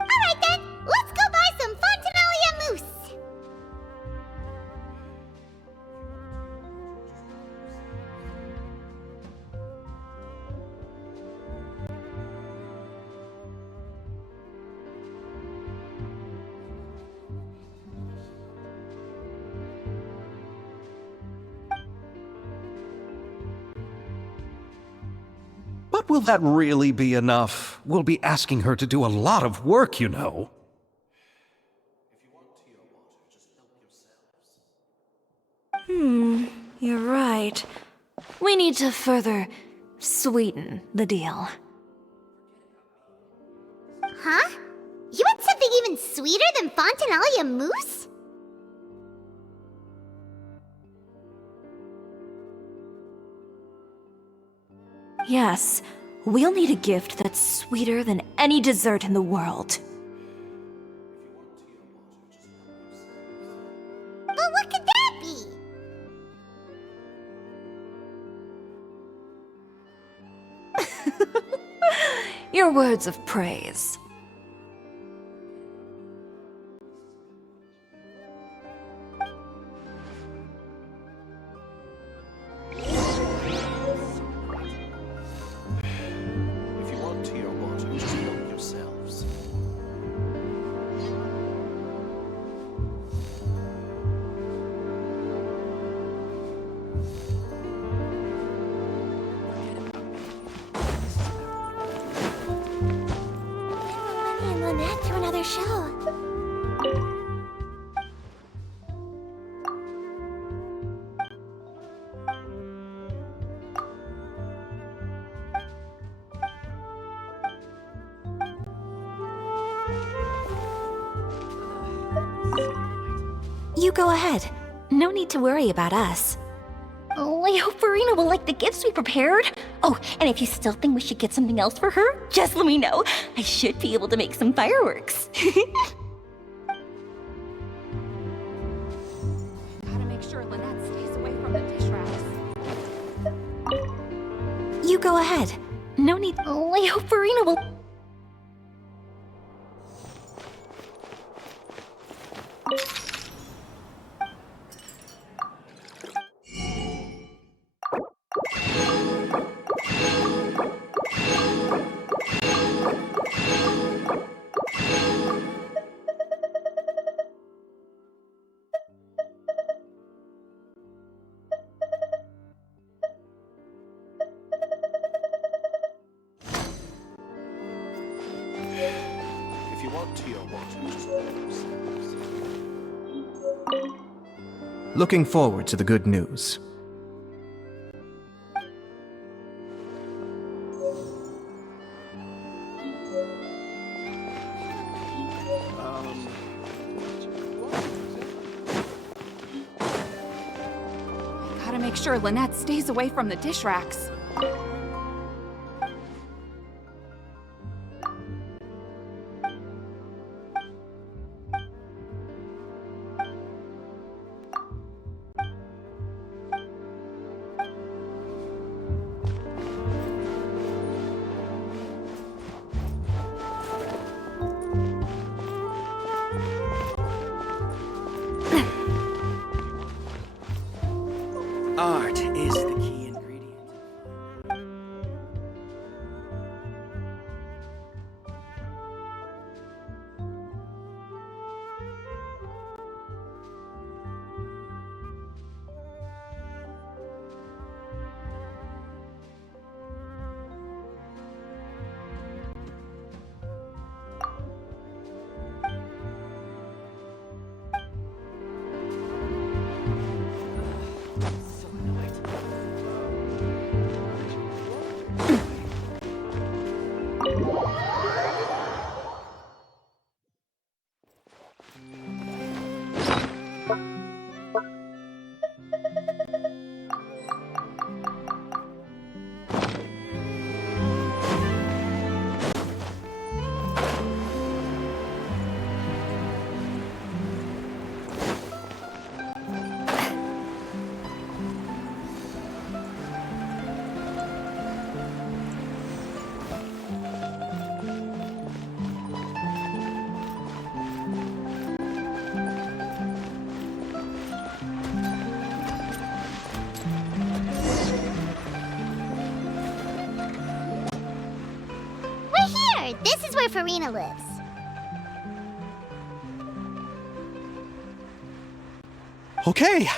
Alright then, let's go buy some Fontanalia mousse. But will that really be enough? We'll be asking her to do a lot of work, you know. You're right. We need to further sweeten the deal. Huh? You want something even sweeter than Fontanalia mousse? Yes, we'll need a gift that's sweeter than any dessert in the world. But what could that be? Your words of praise. If you want tea or water, just help yourselves. Me and Lynette to another show. You go ahead. No need to worry about us. Oh, I hope Farina will like the gifts we prepared. Oh, and if you still think we should get something else for her, just let me know. I should be able to make some fireworks. Gotta make sure Lynette stays away from the dish racks. You go ahead. No need. Oh, I hope Farina will. If you want tea or water, just help yourselves. Looking forward to the good news. Gotta make sure Lynette stays away from the dish racks. This is where Farina lives. Okay,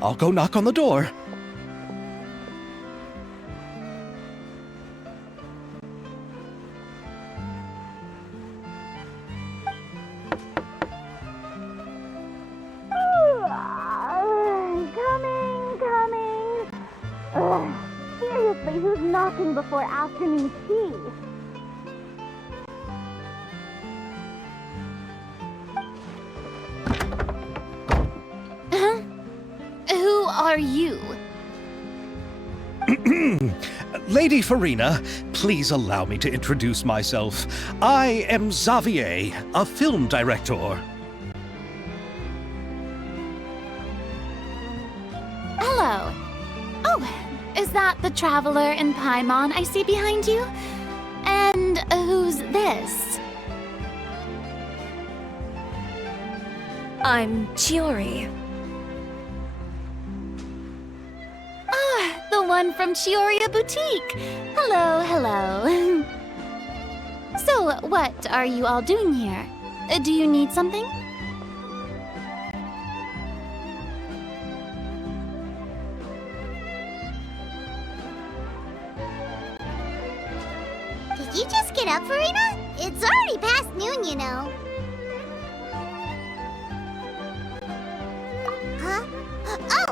I'll go knock on the door. Coming. Seriously, who's knocking before afternoon tea? Who are you? Lady Farina, please allow me to introduce myself. I am Xavier, a film director. Hello. Oh, is that the traveler in Paimon I see behind you? And who's this? I'm Chiori. The one from Chioria Boutique. Hello, hello. So, what are you all doing here? Do you need something? Did you just get up, Farina? It's already past noon, you know. Huh? Oh,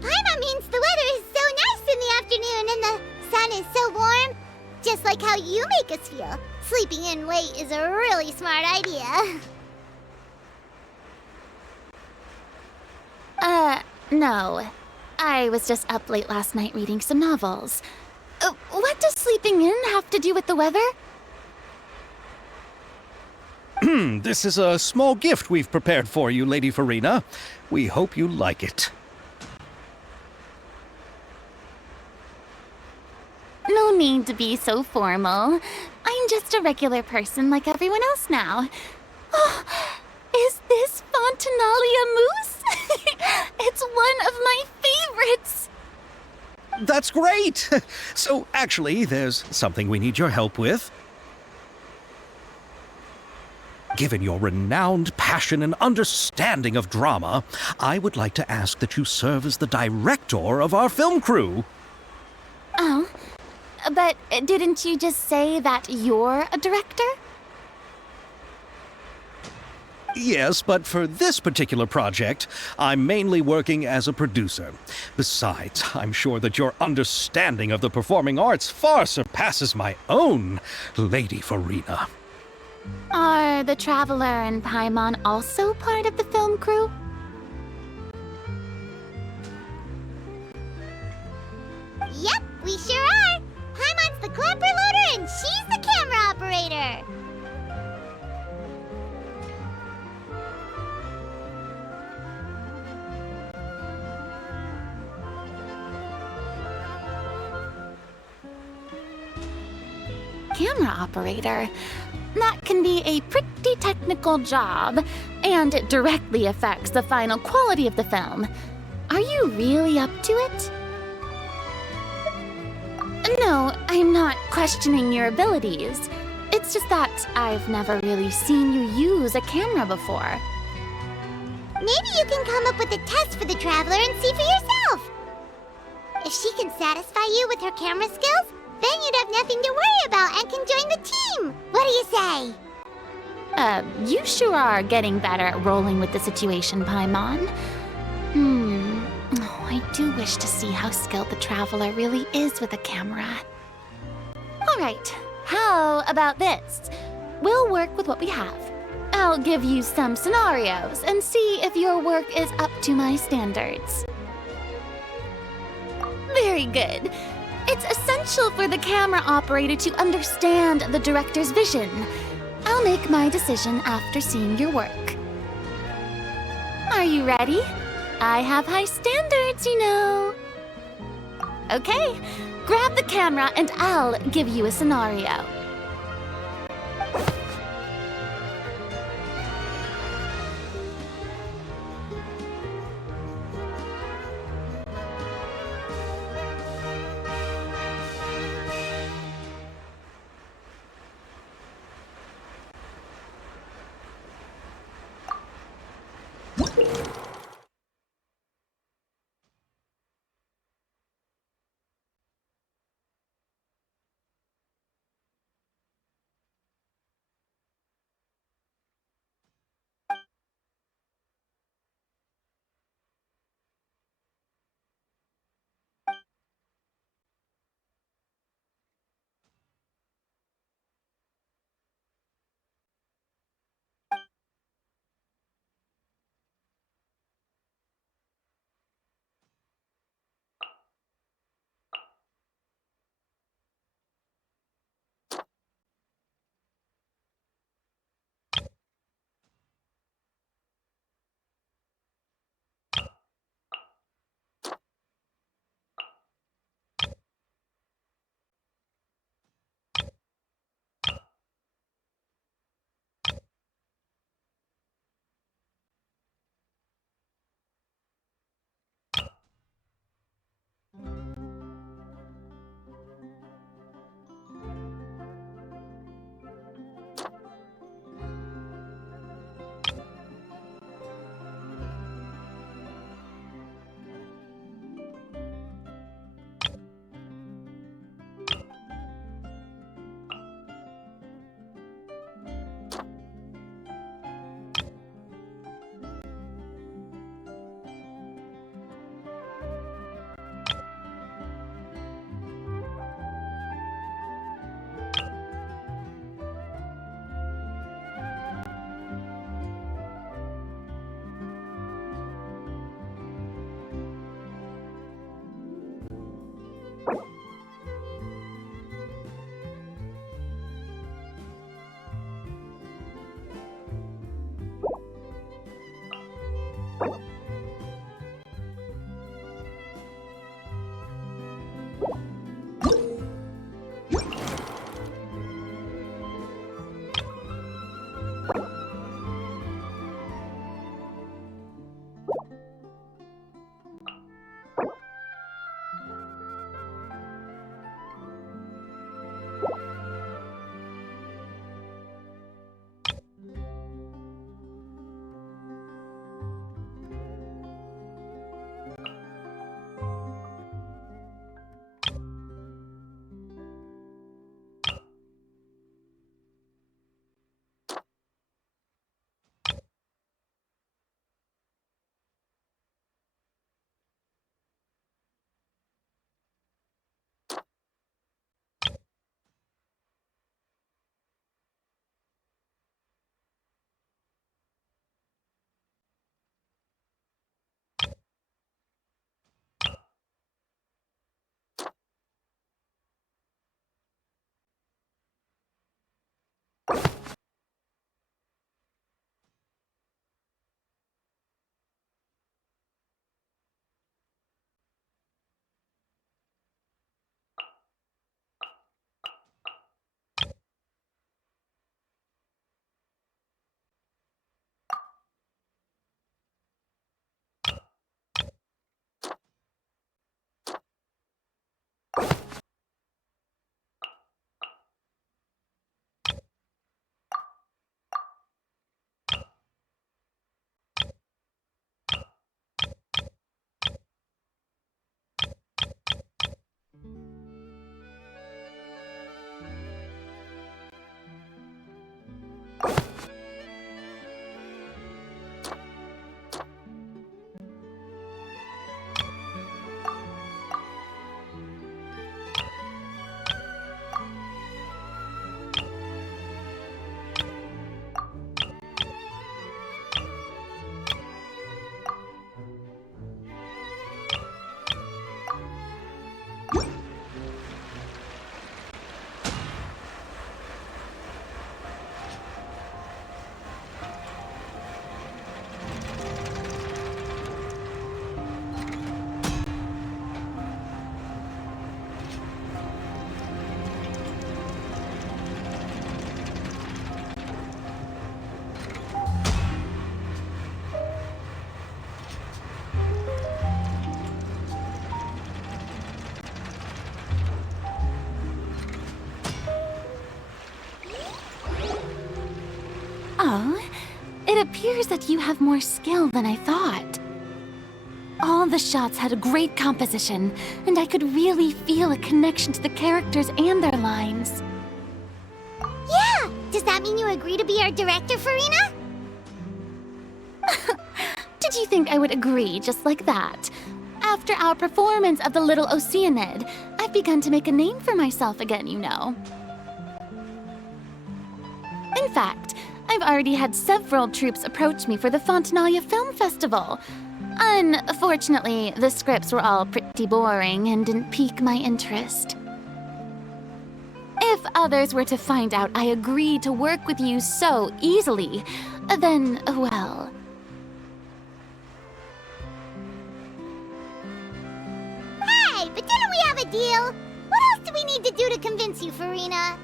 Paimon means the weather is so nice in the afternoon and the sun is so warm. Just like how you make us feel. Sleeping in late is a really smart idea. No. I was just up late last night reading some novels. What does sleeping in have to do with the weather? This is a small gift we've prepared for you, Lady Farina. We hope you like it. No need to be so formal. I'm just a regular person like everyone else now. Oh, is this Fontinalia mousse? It's one of my favorites. That's great! So, actually, there's something we need your help with. Given your renowned passion and understanding of drama, I would like to ask that you serve as the director of our film crew. Oh, but didn't you just say that you're a director? Yes, but for this particular project, I'm mainly working as a producer. Besides, I'm sure that your understanding of the performing arts far surpasses my own, Lady Farina. Are the Traveler and Paimon also part of the film crew? Yep, we sure are. Paimon's the clapper loader and she's the camera operator. Camera operator? That can be a pretty technical job, and it directly affects the final quality of the film. Are you really up to it? No, I'm not questioning your abilities. It's just that I've never really seen you use a camera before. Maybe you can come up with a test for the Traveler and see for yourself. If she can satisfy you with her camera skills, then you'd have nothing to worry about and can join the team. What do you say? You sure are getting better at rolling with the situation, Paimon. Oh, I do wish to see how skilled the Traveler really is with a camera. All right, How about this? We'll work with what we have. I'll give you some scenarios and see if your work is up to my standards. Very good. It's essential for the camera operator to understand the director's vision. I'll make my decision after seeing your work. Are you ready? I have high standards, you know. Okay, grab the camera and I'll give you a scenario. It appears that you have more skill than I thought. All the shots had a great composition, and I could really feel a connection to the characters and their lines. Yeah! Does that mean you agree to be our director, Farina? Did you think I would agree just like that? After our performance of The Little Oceanid, I've begun to make a name for myself again, you know. In fact, I've already had several troops approach me for the Fontanalia Film Festival. Unfortunately, the scripts were all pretty boring and didn't pique my interest. If others were to find out I agreed to work with you so easily, then, well... Hey, but didn't we have a deal? What else do we need to do to convince you, Farina?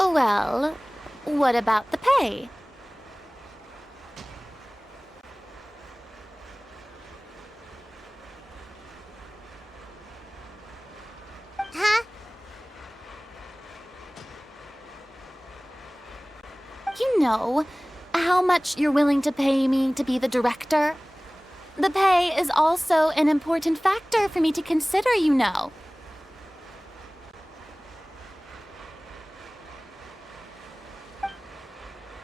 Well, what about the pay? Huh? You know, how much you're willing to pay me to be the director? The pay is also an important factor for me to consider, you know.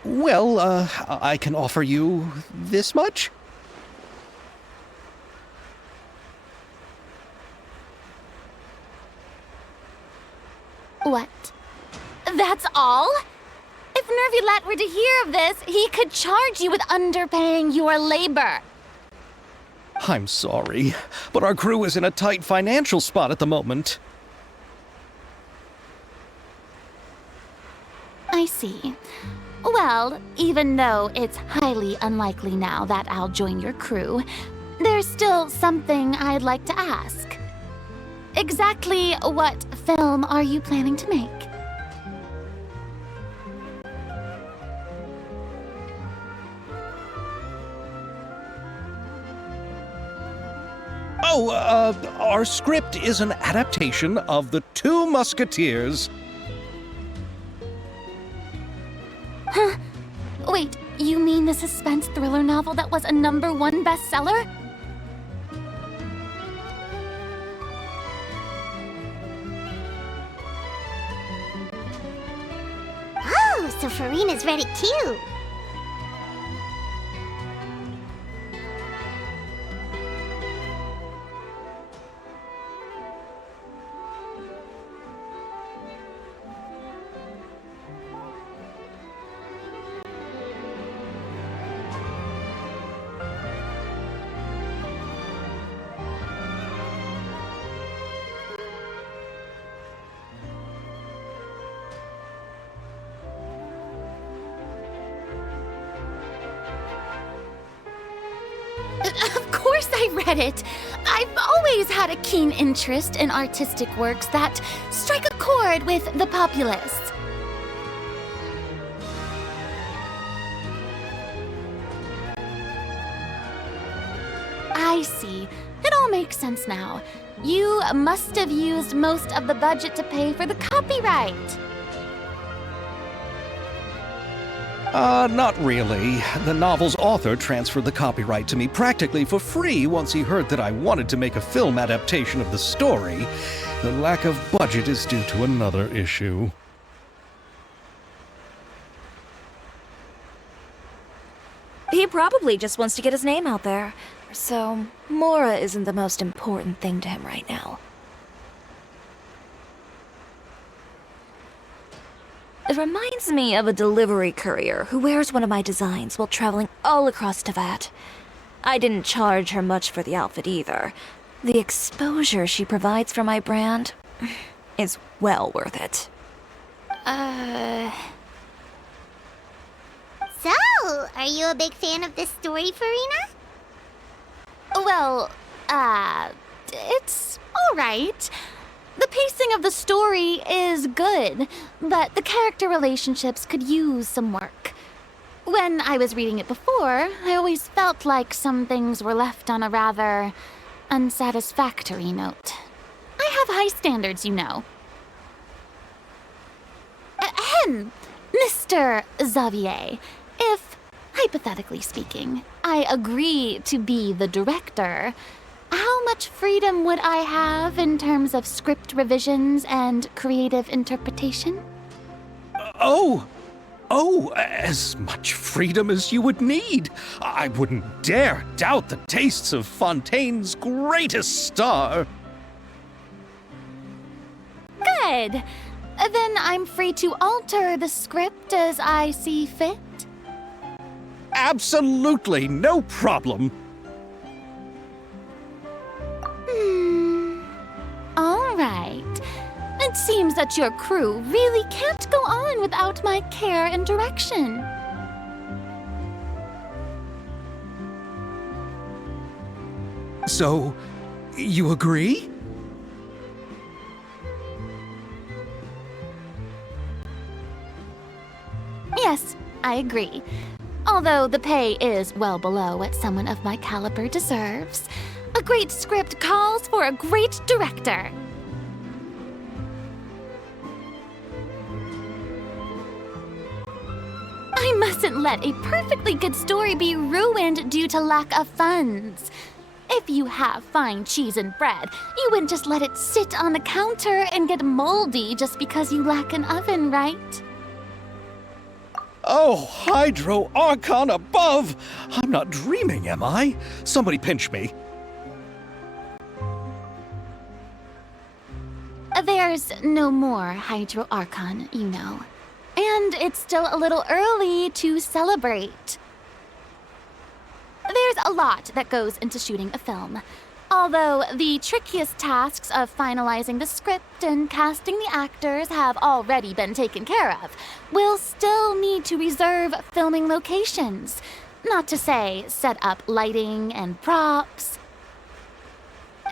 Well, I can offer you this much? What? That's all? If Nervilat were to hear of this, he could charge you with underpaying your labor. I'm sorry, but our crew is in a tight financial spot at the moment. I see. Well, even though it's highly unlikely now that I'll join your crew, there's still something I'd like to ask. Exactly what film are you planning to make? Oh, our script is an adaptation of The Two Musketeers. Huh? Wait, you mean the suspense thriller novel that was a #1 bestseller? Oh, so Farina's read it too. I read it. I've always had a keen interest in artistic works that strike a chord with the populace. I see. It all makes sense now. You must have used most of the budget to pay for the copyright. Not really. The novel's author transferred the copyright to me practically for free once he heard that I wanted to make a film adaptation of the story. The lack of budget is due to another issue. He probably just wants to get his name out there. So, Mora isn't the most important thing to him right now. It reminds me of a delivery courier who wears one of my designs while traveling all across Teyvat. I didn't charge her much for the outfit either. The exposure she provides for my brand is well worth it. So, are you a big fan of this story, Farina? Well, it's alright. The pacing of the story is good, but the character relationships could use some work. When I was reading it before, I always felt like some things were left on a rather unsatisfactory note. I have high standards, you know. Ahem, Mr. Xavier, if, hypothetically speaking, I agree to be the director, how much freedom would I have in terms of script revisions and creative interpretation? As much freedom as you would need. I wouldn't dare doubt the tastes of Fontaine's greatest star. Good. Then I'm free to alter the script as I see fit. Absolutely, no problem. All right. It seems that your crew really can't go on without my care and direction. So, you agree? Yes, I agree. Although the pay is well below what someone of my caliber deserves. A great script calls for a great director. I mustn't let a perfectly good story be ruined due to lack of funds. If you have fine cheese and bread, you wouldn't just let it sit on the counter and get moldy just because you lack an oven, right? Oh, Hydro Archon above! I'm not dreaming, am I? Somebody pinch me. There's no more Hydro Archon, you know. And it's still a little early to celebrate. There's a lot that goes into shooting a film. Although the trickiest tasks of finalizing the script and casting the actors have already been taken care of, we'll still need to reserve filming locations. Not to say set up lighting and props.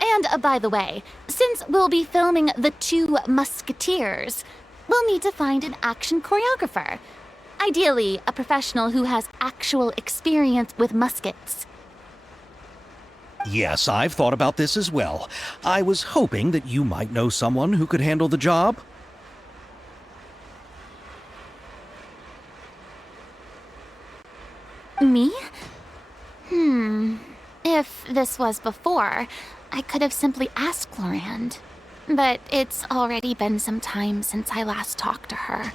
And by the way, since we'll be filming The Two Musketeers, we'll need to find an action choreographer. Ideally, a professional who has actual experience with muskets. Yes, I've thought about this as well. I was hoping that you might know someone who could handle the job. Me? If this was before, I could have simply asked Glorand. But it's already been some time since I last talked to her.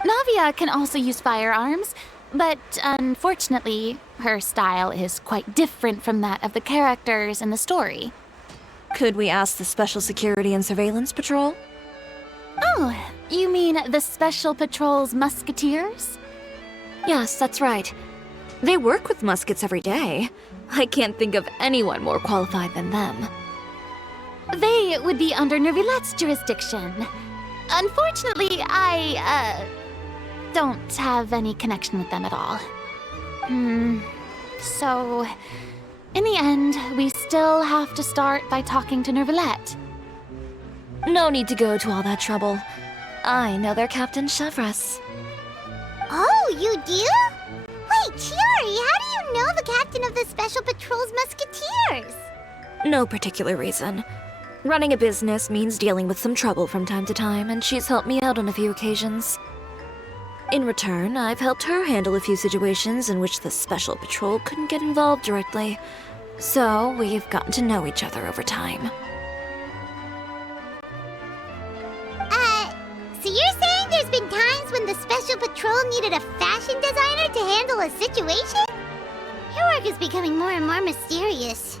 Navia can also use firearms, but unfortunately, her style is quite different from that of the characters in the story. Could we ask the Special Security and Surveillance Patrol? Oh, you mean the Special Patrol's Musketeers? Yes, that's right. They work with muskets every day. I can't think of anyone more qualified than them. They would be under Nervilette's jurisdiction. Unfortunately, I don't have any connection with them at all. So, In the end, we still have to start by talking to Nervalette. No need to go to all that trouble. I know their Captain Chevres. Oh, you do? Wait, Chiori, how do you know the captain of the Special Patrol's Musketeers? No particular reason. Running a business means dealing with some trouble from time to time, and she's helped me out on a few occasions. In return, I've helped her handle a few situations in which the Special Patrol couldn't get involved directly. So, we've gotten to know each other over time. So you're saying there's been times when the Special Patrol needed a fashion designer to handle a situation? Your work is becoming more and more mysterious.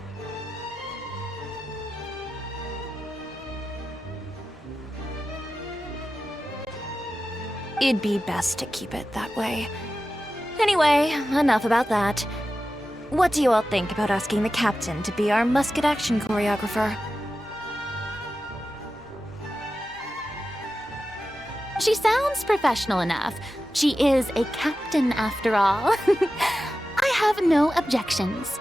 It'd be best to keep it that way. Anyway, enough about that. What do you all think about asking the captain to be our musket action choreographer? She sounds professional enough. She is a captain after all. I have no objections.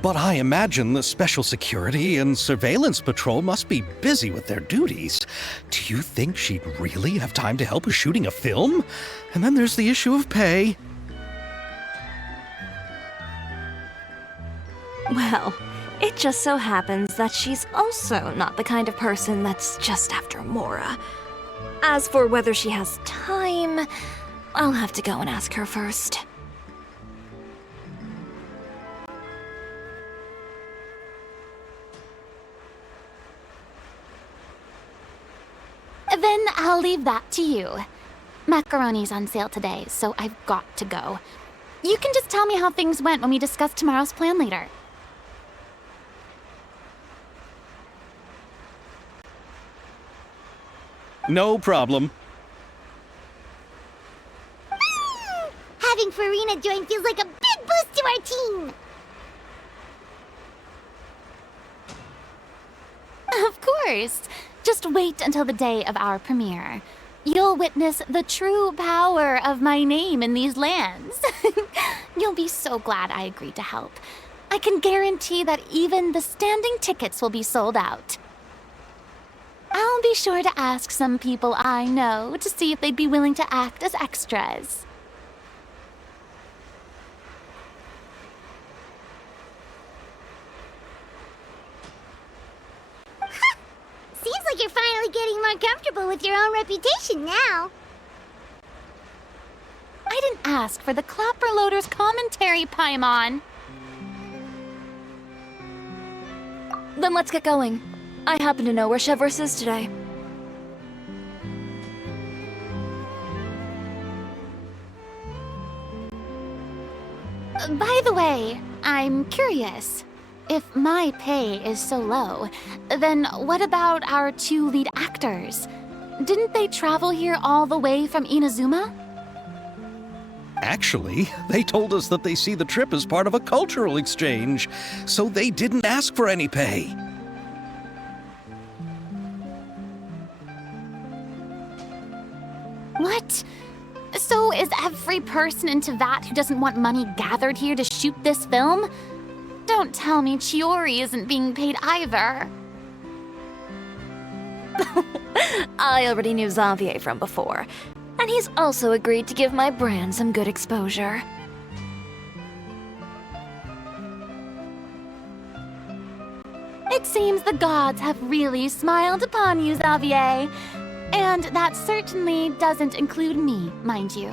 But I imagine the Special Security and Surveillance Patrol must be busy with their duties. Do you think she'd really have time to help with shooting a film? And then there's the issue of pay. Well, it just so happens that she's also not the kind of person that's just after Mora. As for whether she has time, I'll have to go and ask her first. Then I'll leave that to you. Macaroni's on sale today, so I've got to go. You can just tell me how things went when we discuss tomorrow's plan later. No problem. Having Farina join feels like a big boost to our team! Of course. Just wait until the day of our premiere. You'll witness the true power of my name in these lands. You'll be so glad I agreed to help. I can guarantee that even the standing tickets will be sold out. I'll be sure to ask some people I know to see if they'd be willing to act as extras. Seems like you're finally getting more comfortable with your own reputation now. I didn't ask for the Clapper Loader's commentary, Paimon. Then let's get going. I happen to know where Chevres is today. By the way, I'm curious. If my pay is so low, then what about our two lead actors? Didn't they travel here all the way from Inazuma? Actually, they told us that they see the trip as part of a cultural exchange, so they didn't ask for any pay. What? So is every person in Tevat who doesn't want money gathered here to shoot this film? Don't tell me Chiori isn't being paid either. I already knew Xavier from before, and he's also agreed to give my brand some good exposure. It seems the gods have really smiled upon you, Xavier. And that certainly doesn't include me, mind you.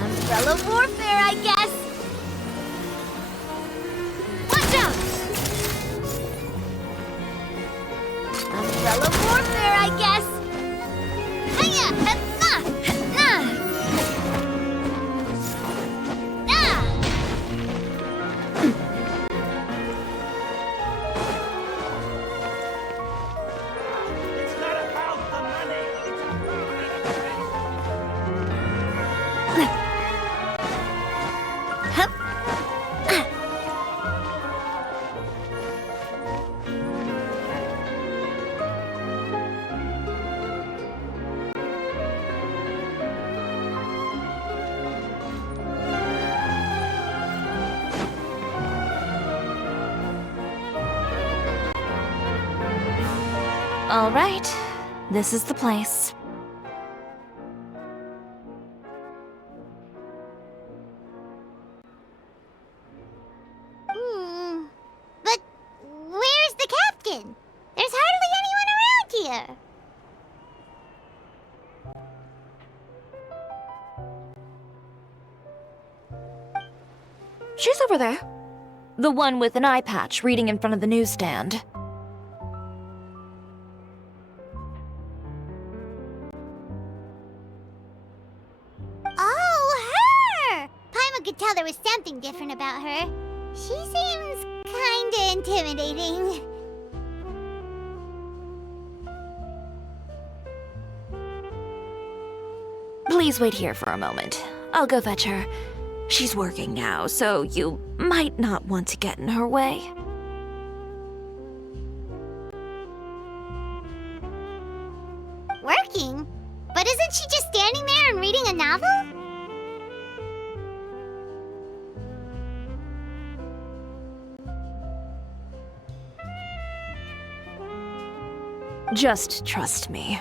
Umbrella warfare, I guess! Watch out! Umbrella warfare, I guess! Hiya! Ha-na! Ha-na! All right, this is the place. But where's the captain? There's hardly anyone around here. She's over there. The one with an eye patch reading in front of the newsstand. Oh, her! Paimon could tell there was something different about her. She seems kinda intimidating. Please wait here for a moment. I'll go fetch her. She's working now, so you might not want to get in her way. Working? But isn't she just standing there and reading a novel? Just trust me.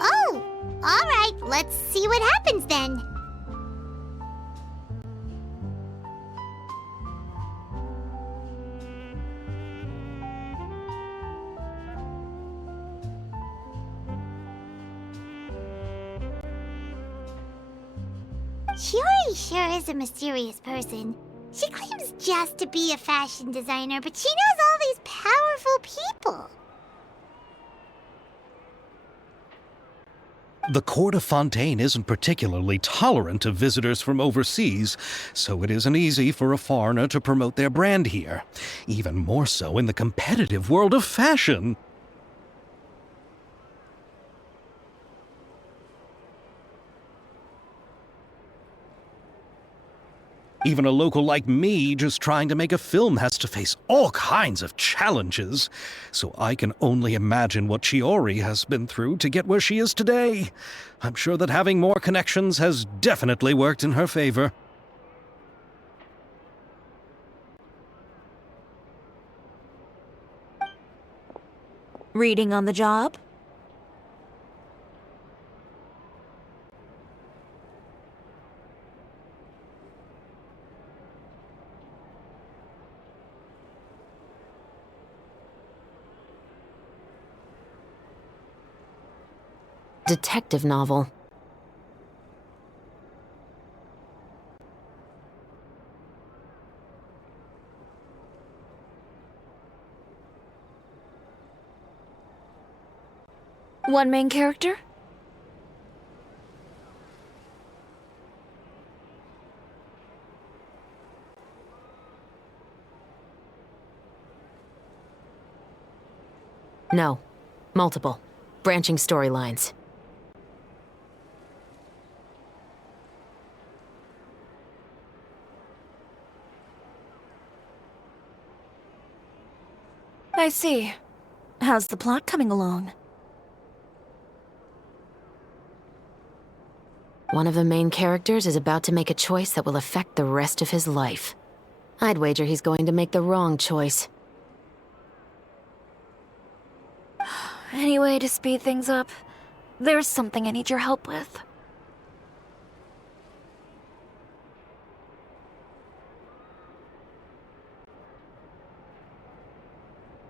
Oh, alright, let's see what happens then. Shiori sure is a mysterious person. She claims just to be a fashion designer, but she knows all these powerful people. The court of Fontaine isn't particularly tolerant of visitors from overseas, so it isn't easy for a foreigner to promote their brand here. Even more so in the competitive world of fashion. Even a local like me just trying to make a film has to face all kinds of challenges. So I can only imagine what Shiori has been through to get where she is today. I'm sure that having more connections has definitely worked in her favor. Reading on the job? Detective novel. One main character? No. Multiple. Branching storylines. I see. How's the plot coming along? One of the main characters is about to make a choice that will affect the rest of his life. I'd wager he's going to make the wrong choice. Any way to speed things up? There's something I need your help with.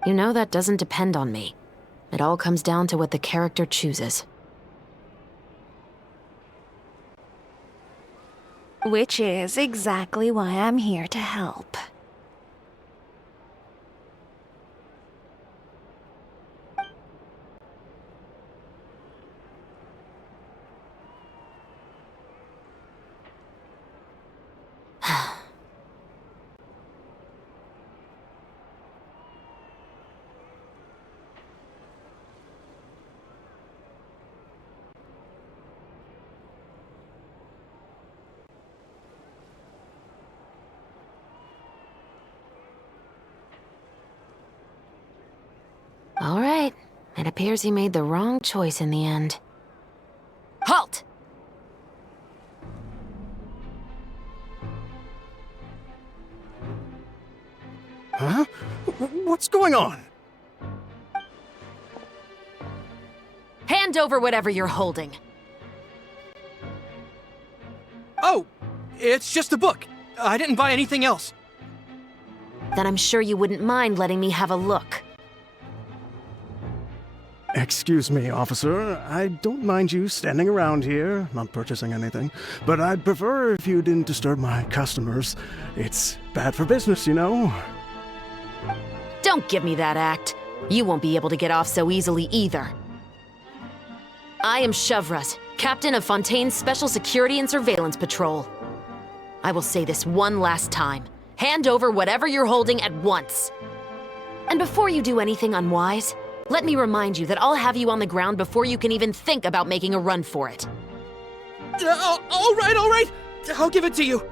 You know that doesn't depend on me. It all comes down to what the character chooses. Which is exactly why I'm here to help. All right. It appears he made the wrong choice in the end. Halt! Huh? What's going on? Hand over whatever you're holding. Oh, it's just a book. I didn't buy anything else. Then I'm sure you wouldn't mind letting me have a look. Excuse me, officer. I don't mind you standing around here, not purchasing anything, but I'd prefer if you didn't disturb my customers. It's bad for business, you know? Don't give me that act. You won't be able to get off so easily either. I am Chevras, captain of Fontaine's Special Security and Surveillance Patrol. I will say this one last time. Hand over whatever you're holding at once. And before you do anything unwise, let me remind you that I'll have you on the ground before you can even think about making a run for it. All right. I'll give it to you.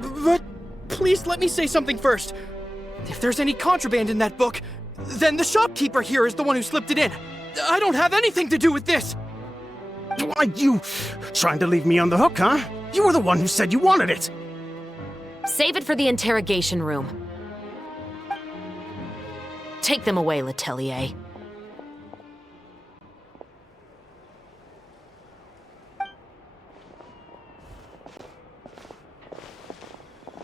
But please let me say something first. If there's any contraband in that book, then the shopkeeper here is the one who slipped it in. I don't have anything to do with this. Why, you trying to leave me on the hook, huh? You were the one who said you wanted it. Save it for the interrogation room. Take them away, Letelier.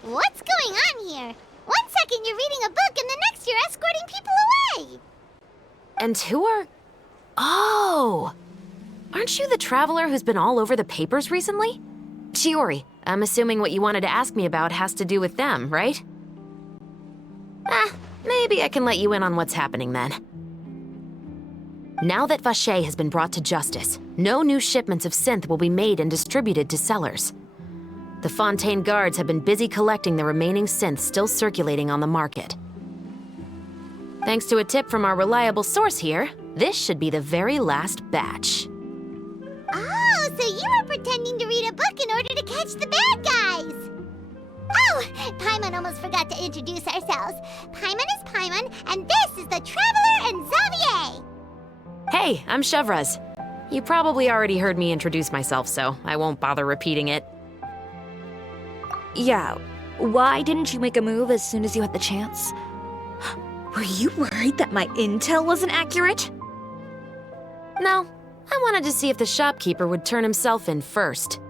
What's going on here? One second you're reading a book and the next you're escorting people away. And who are... Oh! Aren't you the traveler who's been all over the papers recently? Chiori, I'm assuming what you wanted to ask me about has to do with them, right? Maybe I can let you in on what's happening then. Now that Vacher has been brought to justice, no new shipments of synth will be made and distributed to sellers. The Fontaine guards have been busy collecting the remaining synth still circulating on the market. Thanks to a tip from our reliable source here, this should be the very last batch. Oh, so you were pretending to read a book in order to catch the bad guys! Oh, Paimon almost forgot to introduce ourselves. Paimon is Paimon, and this is the Traveler and Xavier! Hey, I'm Chevras. You probably already heard me introduce myself, so I won't bother repeating it. Yeah, why didn't you make a move as soon as you had the chance? Were you worried that my intel wasn't accurate? No, I wanted to see if the shopkeeper would turn himself in first.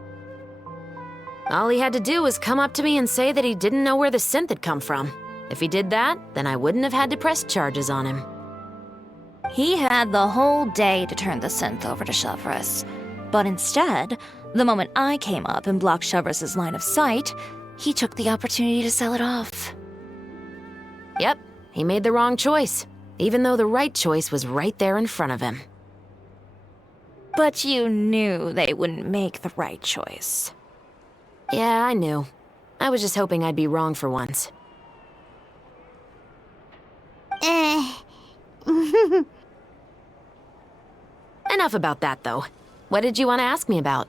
All he had to do was come up to me and say that he didn't know where the synth had come from. If he did that, then I wouldn't have had to press charges on him. He had the whole day to turn the synth over to Chevras. But instead, the moment I came up and blocked Chevras' line of sight, he took the opportunity to sell it off. Yep, he made the wrong choice, even though the right choice was right there in front of him. But you knew they wouldn't make the right choice. Yeah, I knew. I was just hoping I'd be wrong for once. Enough about that, though. What did you want to ask me about?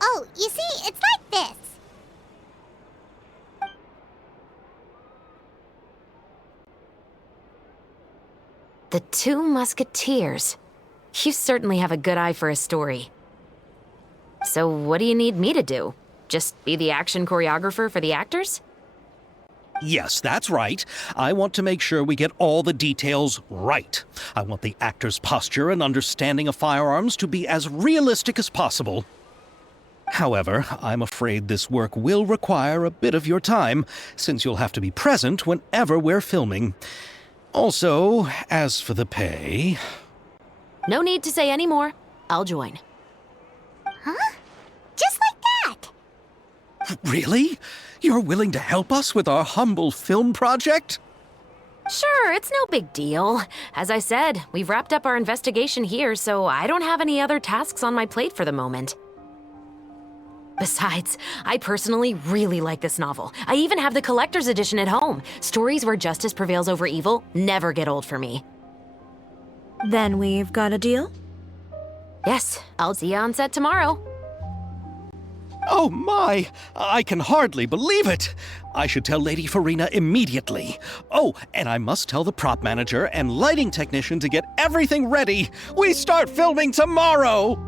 Oh, you see, it's like this. The Two Musketeers. You certainly have a good eye for a story. So what do you need me to do? Just be the action choreographer for the actors? Yes, that's right. I want to make sure we get all the details right. I want the actor's posture and understanding of firearms to be as realistic as possible. However, I'm afraid this work will require a bit of your time, since you'll have to be present whenever we're filming. Also, as for the pay... No need to say any more. I'll join. Huh? Just like that? Really? You're willing to help us with our humble film project? Sure, it's no big deal. As I said, we've wrapped up our investigation here, so I don't have any other tasks on my plate for the moment. Besides, I personally really like this novel. I even have the collector's edition at home. Stories where justice prevails over evil never get old for me. Then we've got a deal? Yes, I'll see you on set tomorrow. Oh my! I can hardly believe it! I should tell Lady Farina immediately. Oh, and I must tell the prop manager and lighting technician to get everything ready. We start filming tomorrow!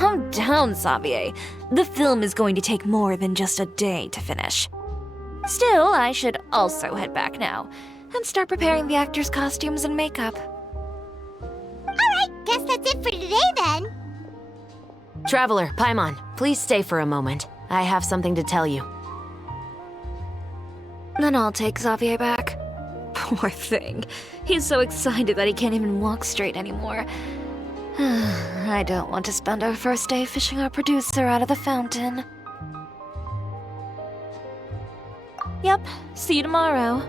Calm down, Xavier. The film is going to take more than just a day to finish. Still, I should also head back now and start preparing the actors' costumes and makeup. Alright, guess that's it for today then. Traveler, Paimon, please stay for a moment. I have something to tell you. Then I'll take Xavier back. Poor thing. He's so excited that he can't even walk straight anymore. I don't want to spend our first day fishing our producer out of the fountain. Yep, see you tomorrow.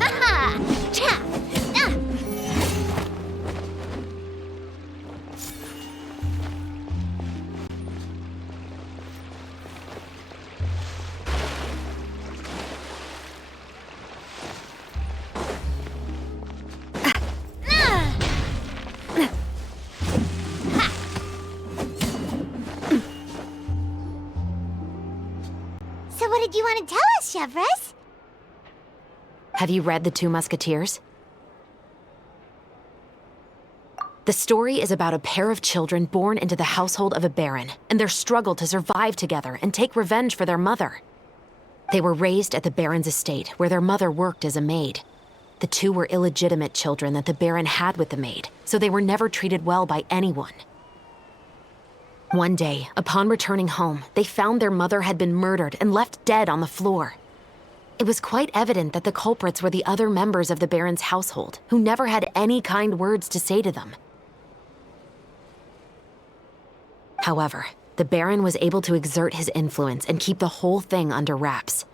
Haha! Cha! Ah! So what did you want to tell us, Chevres? Have you read The Two Musketeers? The story is about a pair of children born into the household of a baron and their struggle to survive together and take revenge for their mother. They were raised at the baron's estate, where their mother worked as a maid. The two were illegitimate children that the baron had with the maid, so they were never treated well by anyone. One day, upon returning home, they found their mother had been murdered and left dead on the floor. It was quite evident that the culprits were the other members of the baron's household, who never had any kind words to say to them. However, the baron was able to exert his influence and keep the whole thing under wraps.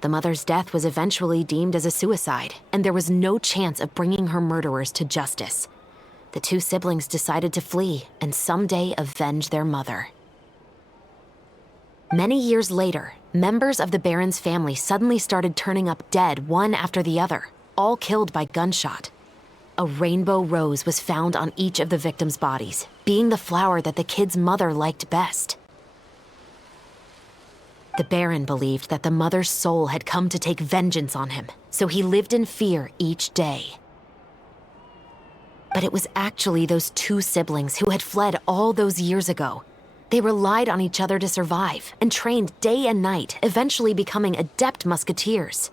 The mother's death was eventually deemed as a suicide, and there was no chance of bringing her murderers to justice. The two siblings decided to flee and someday avenge their mother. Many years later, members of the baron's family suddenly started turning up dead one after the other, all killed by gunshot. A rainbow rose was found on each of the victims' bodies, being the flower that the kid's mother liked best. The baron believed that the mother's soul had come to take vengeance on him, so he lived in fear each day. But it was actually those two siblings who had fled all those years ago. They relied on each other to survive and trained day and night, eventually becoming adept musketeers.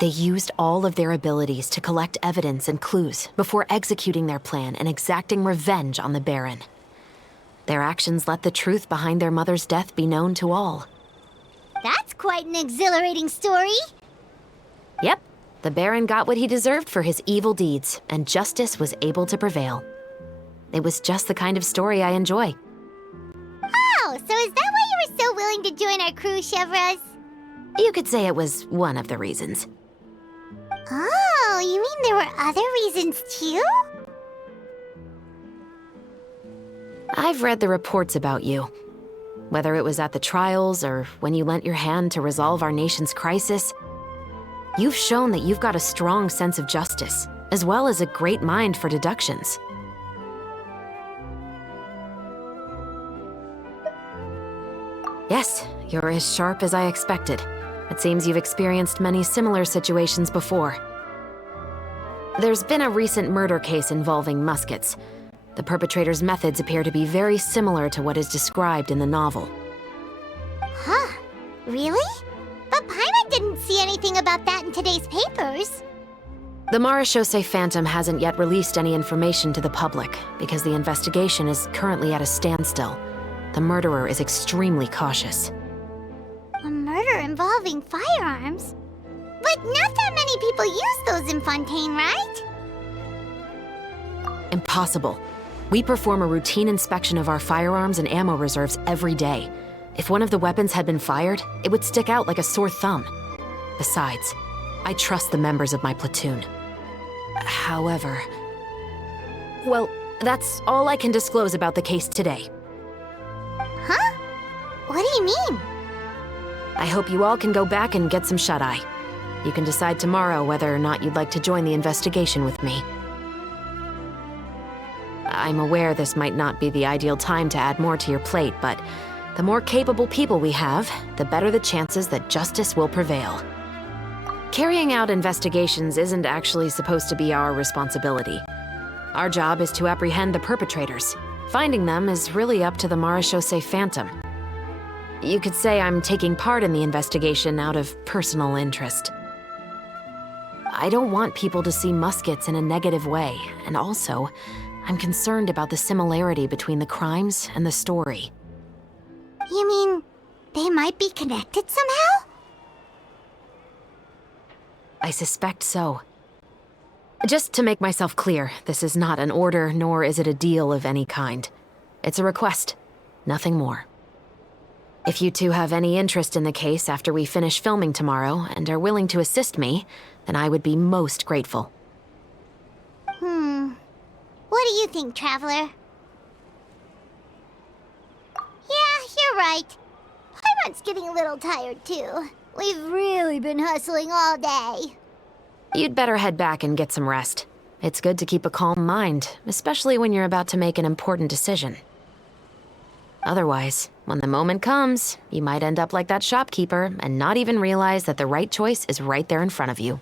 They used all of their abilities to collect evidence and clues before executing their plan and exacting revenge on the baron. Their actions let the truth behind their mother's death be known to all. That's quite an exhilarating story. Yep, the baron got what he deserved for his evil deeds, and justice was able to prevail. It was just the kind of story I enjoy. Oh, so is that why you were so willing to join our crew, Chevres? You could say it was one of the reasons. Oh, you mean there were other reasons too? I've read the reports about you. Whether it was at the trials or when you lent your hand to resolve our nation's crisis, you've shown that you've got a strong sense of justice, as well as a great mind for deductions. Yes, you're as sharp as I expected. It seems you've experienced many similar situations before. There's been a recent murder case involving Muskets. The perpetrator's methods appear to be very similar to what is described in the novel. Huh? Really? But Paimon didn't see anything about that in today's papers. The Marechaussee Phantom hasn't yet released any information to the public because the investigation is currently at a standstill. The murderer is extremely cautious. A murder involving firearms? But not that many people use those in Fontaine, right? Impossible. We perform a routine inspection of our firearms and ammo reserves every day. If one of the weapons had been fired, it would stick out like a sore thumb. Besides, I trust the members of my platoon. However... Well, that's all I can disclose about the case today. Huh? What do you mean? I hope you all can go back and get some shut-eye. You can decide tomorrow whether or not you'd like to join the investigation with me. I'm aware this might not be the ideal time to add more to your plate, but the more capable people we have, the better the chances that justice will prevail. Carrying out investigations isn't actually supposed to be our responsibility. Our job is to apprehend the perpetrators. Finding them is really up to the Marechaussee Phantom. You could say I'm taking part in the investigation out of personal interest. I don't want people to see Muskets in a negative way, and also, I'm concerned about the similarity between the crimes and the story. You mean they might be connected somehow? I suspect so. Just to make myself clear, this is not an order, nor is it a deal of any kind. It's a request, nothing more. If you two have any interest in the case after we finish filming tomorrow and are willing to assist me, then I would be most grateful. What do you think, Traveler? Yeah, you're right. Paimon's getting a little tired, too. We've really been hustling all day. You'd better head back and get some rest. It's good to keep a calm mind, especially when you're about to make an important decision. Otherwise, when the moment comes, you might end up like that shopkeeper and not even realize that the right choice is right there in front of you.